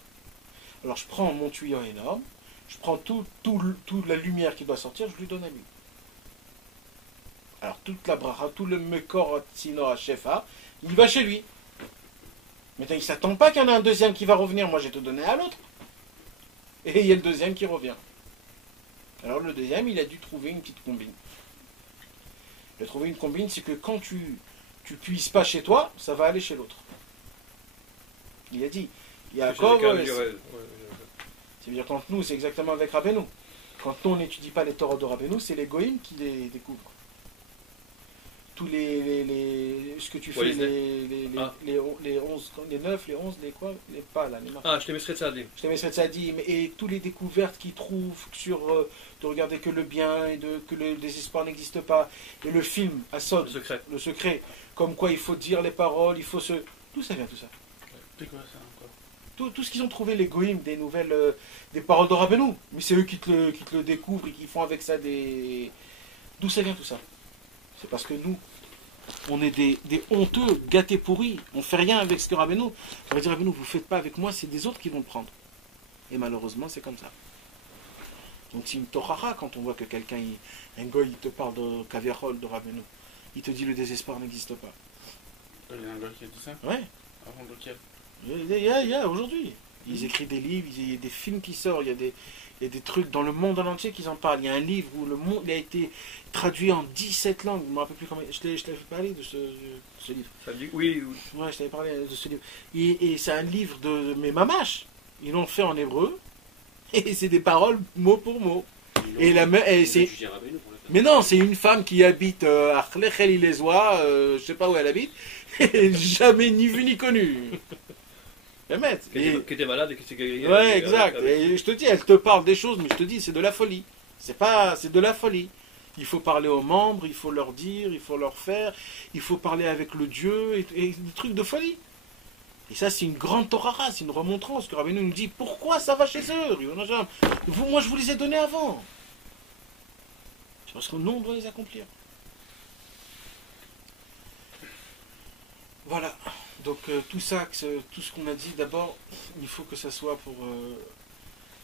Alors je prends mon tuyau énorme, je prends toute la lumière qui doit sortir, je lui donne à lui. Alors toute la bracha, tout le mekor tzino à shefa, il va chez lui. Maintenant il ne s'attend pas qu'il y en a un deuxième qui va revenir, moi j'ai tout donné à l'autre. Et il y a le deuxième qui revient. Alors le deuxième, il a dû trouver une petite combine. Il a trouvé une combine, c'est que quand tu puisses pas chez toi, ça va aller chez l'autre. Il a dit, Yaakov, ça veut dire quand nous, c'est exactement avec Rabbeinu. Quand nous, on n'étudie pas les Torahs de Rabbeinu, c'est les Goïms qui les découvrent. Tous ce que tu fais, les 11, les 9, les 11, les quoi, les pas là, les marques. Ah, je t'ai mis Sretzadim. Je t'ai mis Sretzadim, et tous les découvertes qu'ils trouvent sur de regarder que le bien et que le désespoir n'existe pas. Et le film, Assod, le secret, comme quoi il faut dire les paroles, il faut se... D'où ça vient tout ça? C'est quoi ça encore? Tout ce qu'ils ont trouvé, les goïms, des nouvelles, des paroles de Rabbeinu. Mais c'est eux qui te le découvrent et qui font avec ça des... D'où ça vient tout ça? C'est parce que nous, on est des honteux, gâtés pourris. On fait rien avec ce que Rabbeinu. Ça veut dire Rabbeinu, vous faites pas avec moi, c'est des autres qui vont le prendre. Et malheureusement, c'est comme ça. Donc c'est une torara quand on voit que quelqu'un, un goy, il te parle de Kaviarol, de Rabbeinu. Il te dit le désespoir n'existe pas. Il y a un gars qui a dit ça? Ouais. Avant lequel? Il y a aujourd'hui. Ils écrivent des livres, il y a des films qui sortent, il y a des trucs dans le monde en entier qui en parlent. Il y a un livre où le monde a été traduit en 17 langues. Je ne me rappelle plus comment. Je t'avais parlé de ce livre. Ça dit oui. Ouais, je t'avais parlé de ce livre. Et c'est un livre de mes mamaches. Ils l'ont fait en hébreu. Et c'est des paroles mot pour mot. Mais non, c'est une femme qui habite à Khlechel-Ilezoa, je sais pas où elle habite, et jamais ni vu ni connu. Qui était malade et qui s'est guéri. Ouais, exact. Et je te dis, elle te parle des choses, mais je te dis, c'est de la folie. C'est de la folie. Il faut parler aux membres, il faut leur dire, il faut leur faire, il faut parler avec le Dieu, et des trucs de folie. Et ça, c'est une grande torara, c'est une remontrance que Rabbeinu nous dit, pourquoi ça va chez eux? Moi, je vous les ai donnés avant. C'est parce que nous, on doit les accomplir. Voilà. Donc tout ça, tout ce qu'on a dit, d'abord, il faut que ça soit pour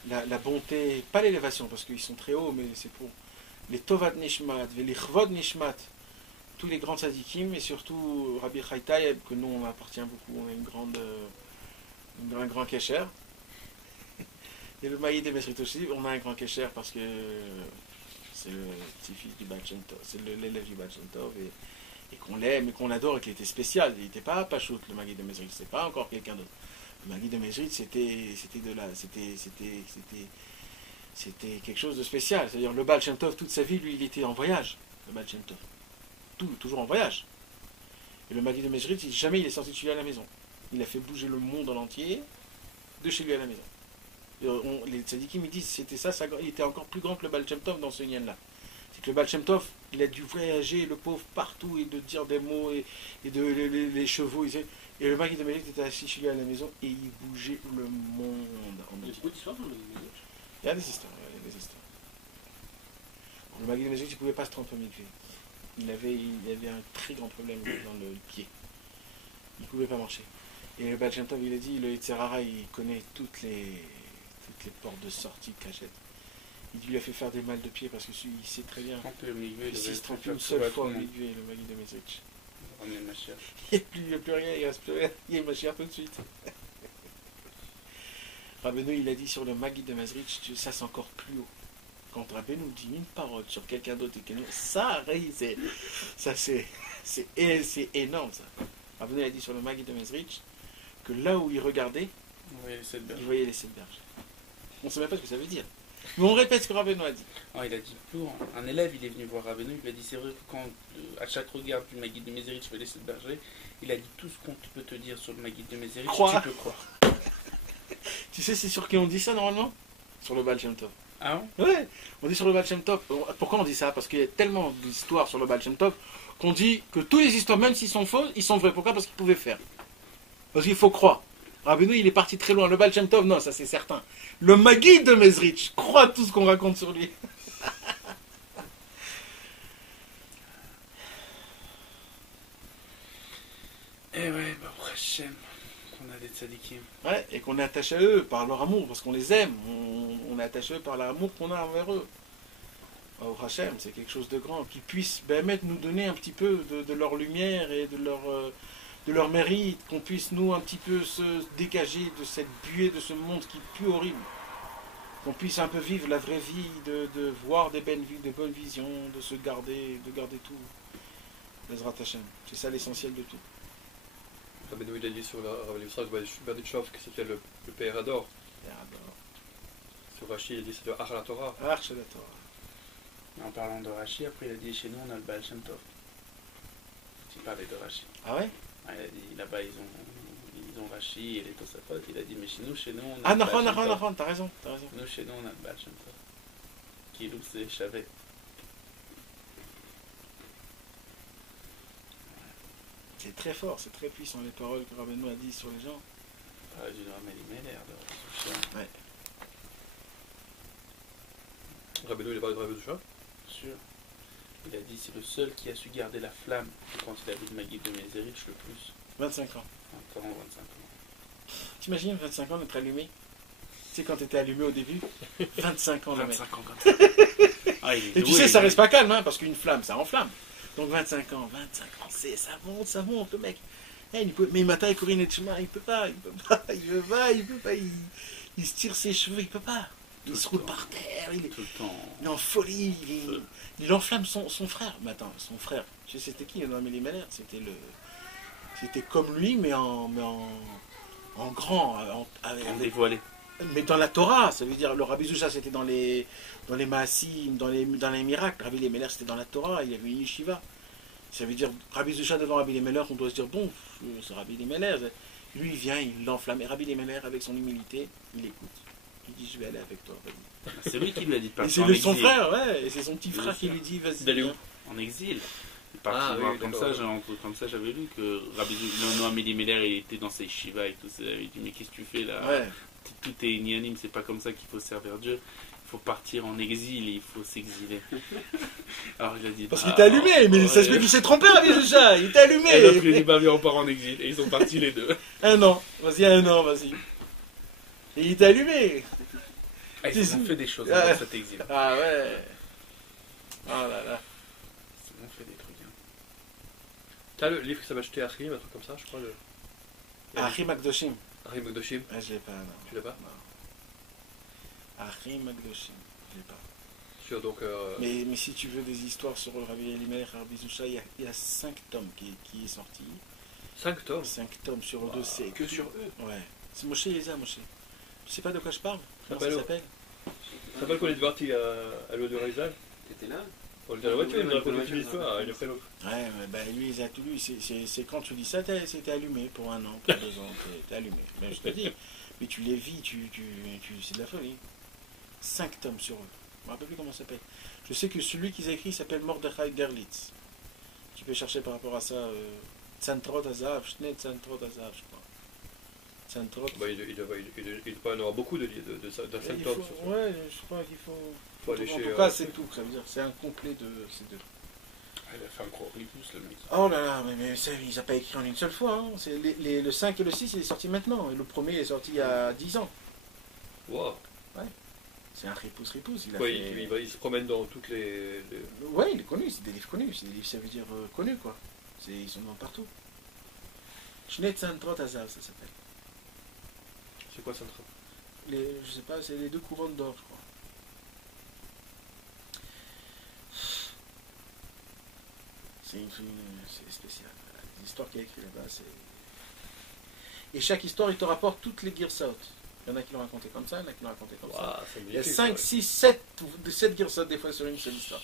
la bonté, pas l'élévation, parce qu'ils sont très hauts, mais c'est pour les Tovat Nishmat, les Chvod Nishmat, tous les grands tzadikim, et surtout Rabbi Chaitay, que nous on appartient beaucoup, on a un grand kécher. Et le Maïd de Mesrit aussi, on a un grand kécher parce que c'est le petit-fils du Baal Shem Tov, c'est l'élève du Baal Shem Tov, et qu'on l'aime et qu'on adore et qu'il était spécial. Il n'était pas Pachout, le Maguid de Mesrit, c'est pas encore quelqu'un d'autre. Le Maguid de Mesrit, c'était quelque chose de spécial. C'est-à-dire le Baal Shem Tov, toute sa vie, lui, il était en voyage, le Baal Shem Tov. Toujours en voyage. Et le Maguid de Mesrit, jamais il est sorti de chez lui à la maison. Il a fait bouger le monde en entier de chez lui à la maison. Les tzadikim, ils disent c'était ça, il était encore plus grand que le Baal Shem Tov dans ce lien-là. C'est que le Baal Shem Tov, il a dû voyager, le pauvre, partout, et de dire des mots, et les chevaux. Et le Maguid de Mesrit était assis chez lui à la maison, et il bougeait le monde en entier. Il y a des histoires, Le Maguid de Mesrit, il ne pouvait pas se tromper au mikvé. Il avait un très grand problème dans le pied. Il ne pouvait pas marcher. Et le Baal Shem Tov, il a dit, le Yitzhara, il connaît toutes les portes de sortie, de cachette. Il lui a fait faire des mal de pied parce que il sait très bien. S'il se trompe une seule fois au milieu, le Maguid de Mesrit. Il n'y a plus rien, il ne reste plus rien. Il y a Mashiach tout de suite. Rabbeinu, il a dit sur le Maguid de Mesrit, ça c'est encore plus haut. Quand Rabbeinu dit une parole sur quelqu'un d'autre et que nous, c'est énorme ça. Rabbeinu a dit sur le Maguid de Mesrich que là où il regardait, il voyait les 7 berges. On ne sait même pas ce que ça veut dire. Mais on répète ce que Rabbeinu a dit. Oh, il a dit pour un élève, il est venu voir Rabbeinu, il lui a dit c'est vrai que quand à chaque regard du Maguid de Mesrich, je fais les 7 bergers, il a dit tout ce qu'on peut te dire sur le Maguid de Mesrich, tu peux croire. Tu sais c'est sur qui on dit ça normalement? Sur le Baal Shem Tov. Ah ouais? Ouais, on dit sur le Baal Shem Tov. Pourquoi on dit ça? Parce qu'il y a tellement d'histoires sur le Baal Shem Tov qu'on dit que tous les histoires, même s'ils sont fausses, ils sont vrais. Pourquoi? Parce qu'ils pouvaient faire. Parce qu'il faut croire. Rabbeinu, il est parti très loin. Le Baal Shem Tov, non, ça c'est certain. Le Maguid de Mesrich croit tout ce qu'on raconte sur lui. Eh ouais, bah Hachem, on a des tzadikim. Ouais, et qu'on est attaché à eux par leur amour, parce qu'on les aime. On est attaché à eux par l'amour qu'on a envers eux. Au Hachem, c'est quelque chose de grand. Qu'ils puissent nous donner un petit peu de leur lumière et de leur mérite, qu'on puisse nous un petit peu se dégager de cette buée, de ce monde qui pue horrible. Qu'on puisse un peu vivre la vraie vie, de voir des bonnes visions, de garder tout. Bezrat Hashem. C'est ça l'essentiel de tout. Rabbeinu, il a dit sur la révélation de Berditchov que c'était le Père Ador. Sur Rashi, il a dit c'est le Arch la Torah. Arch la Torah. En parlant de Rashi, après il a dit chez nous on a le Baal Shem Tov. Il parlait de Rashi. Ah ouais? Ah, il a dit là-bas ils ont Rashi et les Tosafot. Il a dit mais chez nous on a ah le Baal Shem Tov. Ah non, t'as raison. Nous chez nous on a le Baal Shem Tov. Qui loue c'est Shavet. C'est très fort, c'est très puissant les paroles que Rabbeinu a dit sur les gens. du Rabbi Elimelech, de Rabbi Zusha. Ouais. Rabbeinu, il a parlé de Rabbi Zusha. Sûr. Il a dit c'est le seul qui a su garder la flamme quand il a vu le Maguid de Mézérich le plus. 25 ans. 20 ans, 25 ans. T'imagines 25 ans d'être allumé? Tu sais, quand t'étais allumé au début, 25 ans, le mec. 25 ans comme ça. Ah, Et tu sais, ça reste pas calme, hein, parce qu'une flamme, ça enflamme. Donc 25 ans, ça monte, le mec. Eh, mais le matin, il courait une chemin, il peut pas. Il se tire ses cheveux, il peut pas. Il se roule par terre, il est en folie, il enflamme son frère. Mais attends, son frère, tu sais c'était qui, le Amélie Meller? C'était comme lui, mais en grand, en dévoilé. mais dans la Torah, ça veut dire, le Rabbi Zusha c'était dans les Maasim, dans les miracles. Rabbi Elimelech c'était dans la Torah, il y avait une yeshiva. Ça veut dire, Rabbi Zusha devant Rabbi Elimelech, on doit se dire, bon, c'est Rabbi Elimelech. Lui il vient, il l'enflamme. Et Rabbi Elimelech, avec son humilité, il écoute. Il dit, je vais aller avec toi, vas-y. C'est lui qui lui a dit de Et partir en c'est exil. son frère, ouais, et c'est son petit frère qui lui dit, vas-y. D'aller où? viens. En exil. Il est parti voir comme ça, j'avais lu que Rabbi Noam Elimelech, il était dans ses shivas et tout ça. Il dit, mais qu'est-ce que tu fais là? Ouais. Tout est inanime, c'est pas comme ça qu'il faut servir Dieu. Il faut partir en exil, il faut s'exiler. Alors il a dit. Parce qu'il était allumé, mais ça se fait qu'il s'est trompé, Rabbi Zusha, il était allumé. Et l'autre lui dit, bah viens, on part en exil. Et ils sont partis les deux. Un an, vas-y. Et il était allumé. Ah, ils ont fait des choses dans cet exil. Ah ouais. Oh là là. Ils ont fait des trucs. Hein. T'as le livre qui s'appelle Shtéachim, un truc comme ça, je crois. Achim Akdoshim. Achim Akdoshim. Ah, je l'ai pas, non. Tu l'as pas? Non. Achim Akdoshim. Je l'ai pas. Sur donc. Mais si tu veux des histoires sur Rabbi Elimelech et Rabbi Zusha, il y a 5 tomes qui est sorti. 5 tomes. 5 tomes sur eux deux, c'est Que sur eux. Ouais. C'est Moshe Yeza, Moshe. Tu sais pas de quoi je parle? Comment S'appelle ça s'appelle? Ça s'appelle qu'on est parti à l'eau de Rizal. T'étais là? On était à la voiture, il nous raconte toute l'histoire, il a fait l'autre. Ouais, mais bah, lui, il a tout lu. C'est quand tu dis ça, c'était allumé pour 1 an, pour 2 ans, t'es allumé. Mais je te dis, mais tu les vis, c'est de la folie. 5 tomes sur eux. Je me rappelle plus comment ça s'appelle. Je sais que celui qu'ils a écrit s'appelle Mordechai Gerlitz. Tu peux chercher par rapport à ça. Tsantrot Azav, Shnet Tsantrot Azav, je crois. Tsantrot. Bah, il doit y en avoir beaucoup de 5 tomes. Ouais, je crois qu'il faut. Faut aller En chez. tout cas, c'est tout, ça veut dire. C'est un complet de ces deux. Ah, il a fait un gros ribus, le mec. Oh là là, mais ça, il n'a pas écrit en une seule fois. Hein. Le 5 et le 6, il est sorti maintenant. Et le premier est sorti il y a 10 ans. Wow. C'est un ripousse. Ouais, il se promène dans toutes les. Ouais, il est connu, c'est des livres connus. C'est des livres, ça veut dire connus, quoi. Ils sont dans partout. Shnet Tsantrot Azav, ça s'appelle. C'est quoi ça? Je sais pas, c'est les 2 couronnes d'or, je crois. C'est spécial. L'histoire qu'il a écrite là-bas, c'est. Et chaque histoire, il te rapporte toutes les Girsot. Il y en a qui l'ont raconté comme ça, il y en a qui l'ont raconté comme ça. Il y a 5, 6, 7 Girsot des fois sur une seule histoire.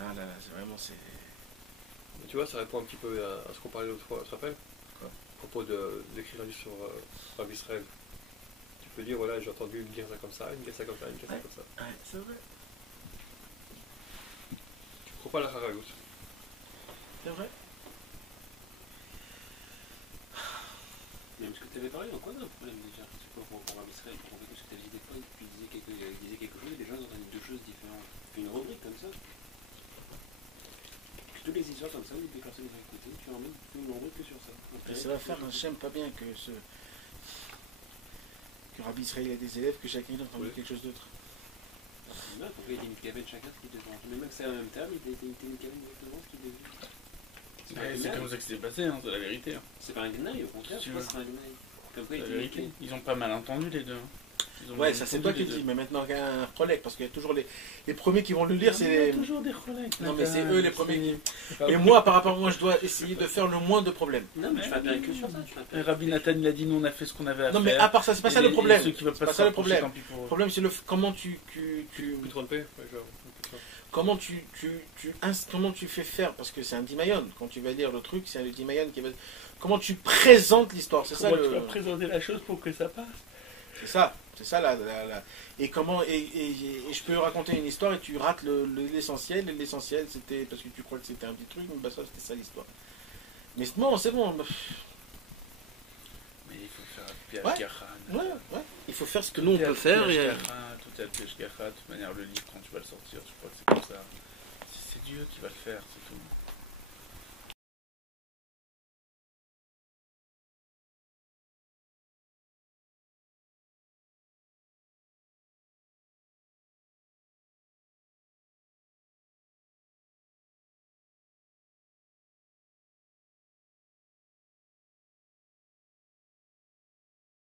Ah là là, c'est vraiment. Tu vois, ça répond un petit peu à ce qu'on parlait l'autre fois, tu te rappelles? Quoi? À propos d'écrire un livre sur Rabbi Israël. Tu peux dire, voilà, j'ai entendu une Girsa comme ça, une Girsa comme ça, une Girsa comme ça. Ouais, c'est vrai. Tu ne crois pas la Haragout? C'est vrai. Mais parce que tu avais parlé, donc quoi, d'un problème déjà? C'est pas pour Rabbi Israël, pour ce que tu avais dit des fois, tu disais quelque chose, et les gens entendaient 2 choses différentes. Fais une rubrique comme ça. Toutes les histoires comme ça, où des personnes vont écouter, tu en mets une rubrique que sur ça. Et ça va faire un j'aime pas bien que Rabbi Israël a des élèves, que chacun ait entendu quelque chose d'autre. Non, pourquoi il y a une cabane chacun qui est devant? Même que c'est en même terme, il y a une cabane devant qui est devant. C'est comme ça que c'est passé, hein, c'est la vérité. Hein. C'est pas un gnaille, au contraire, c'est pas un gnaille. Comme quoi, C'est la vérité. Ils ont pas mal entendu les deux. Hein. Ouais, ça c'est toi qui le dis, mais maintenant il y a un relais, parce qu'il y a toujours les premiers qui vont le lire, c'est les. Il y a toujours des relais. Non, mais c'est eux les premiers qui. Et moi, par rapport à moi, je dois essayer de faire le moins de problèmes. Non, mais tu vas bien que sur ça. Rabbi Nathan il a dit, nous on a fait ce qu'on avait à faire. Non, mais à part ça, c'est pas ça le problème. C'est pas ça le problème. Le problème, c'est comment tu. Plus trompé? Comment tu fais faire, parce que c'est un dimayon, quand tu vas lire le truc, c'est un dimayon qui va. Comment tu présentes l'histoire, c'est ça Comment tu vas présenter la chose pour que ça passe? C'est ça et comment et je peux raconter une histoire et tu rates l'essentiel. Et l'essentiel c'était parce que tu crois que c'était un petit truc, mais bah ça c'était ça l'histoire. Mais non, c'est bon. Mais il faut faire Piège Gahan. Ouais. Il faut faire ce que nous on peut faire. Tout est Piège Gahan. De toute manière, le livre quand tu vas le sortir, tu crois que c'est comme ça. C'est Dieu qui va le faire, c'est tout.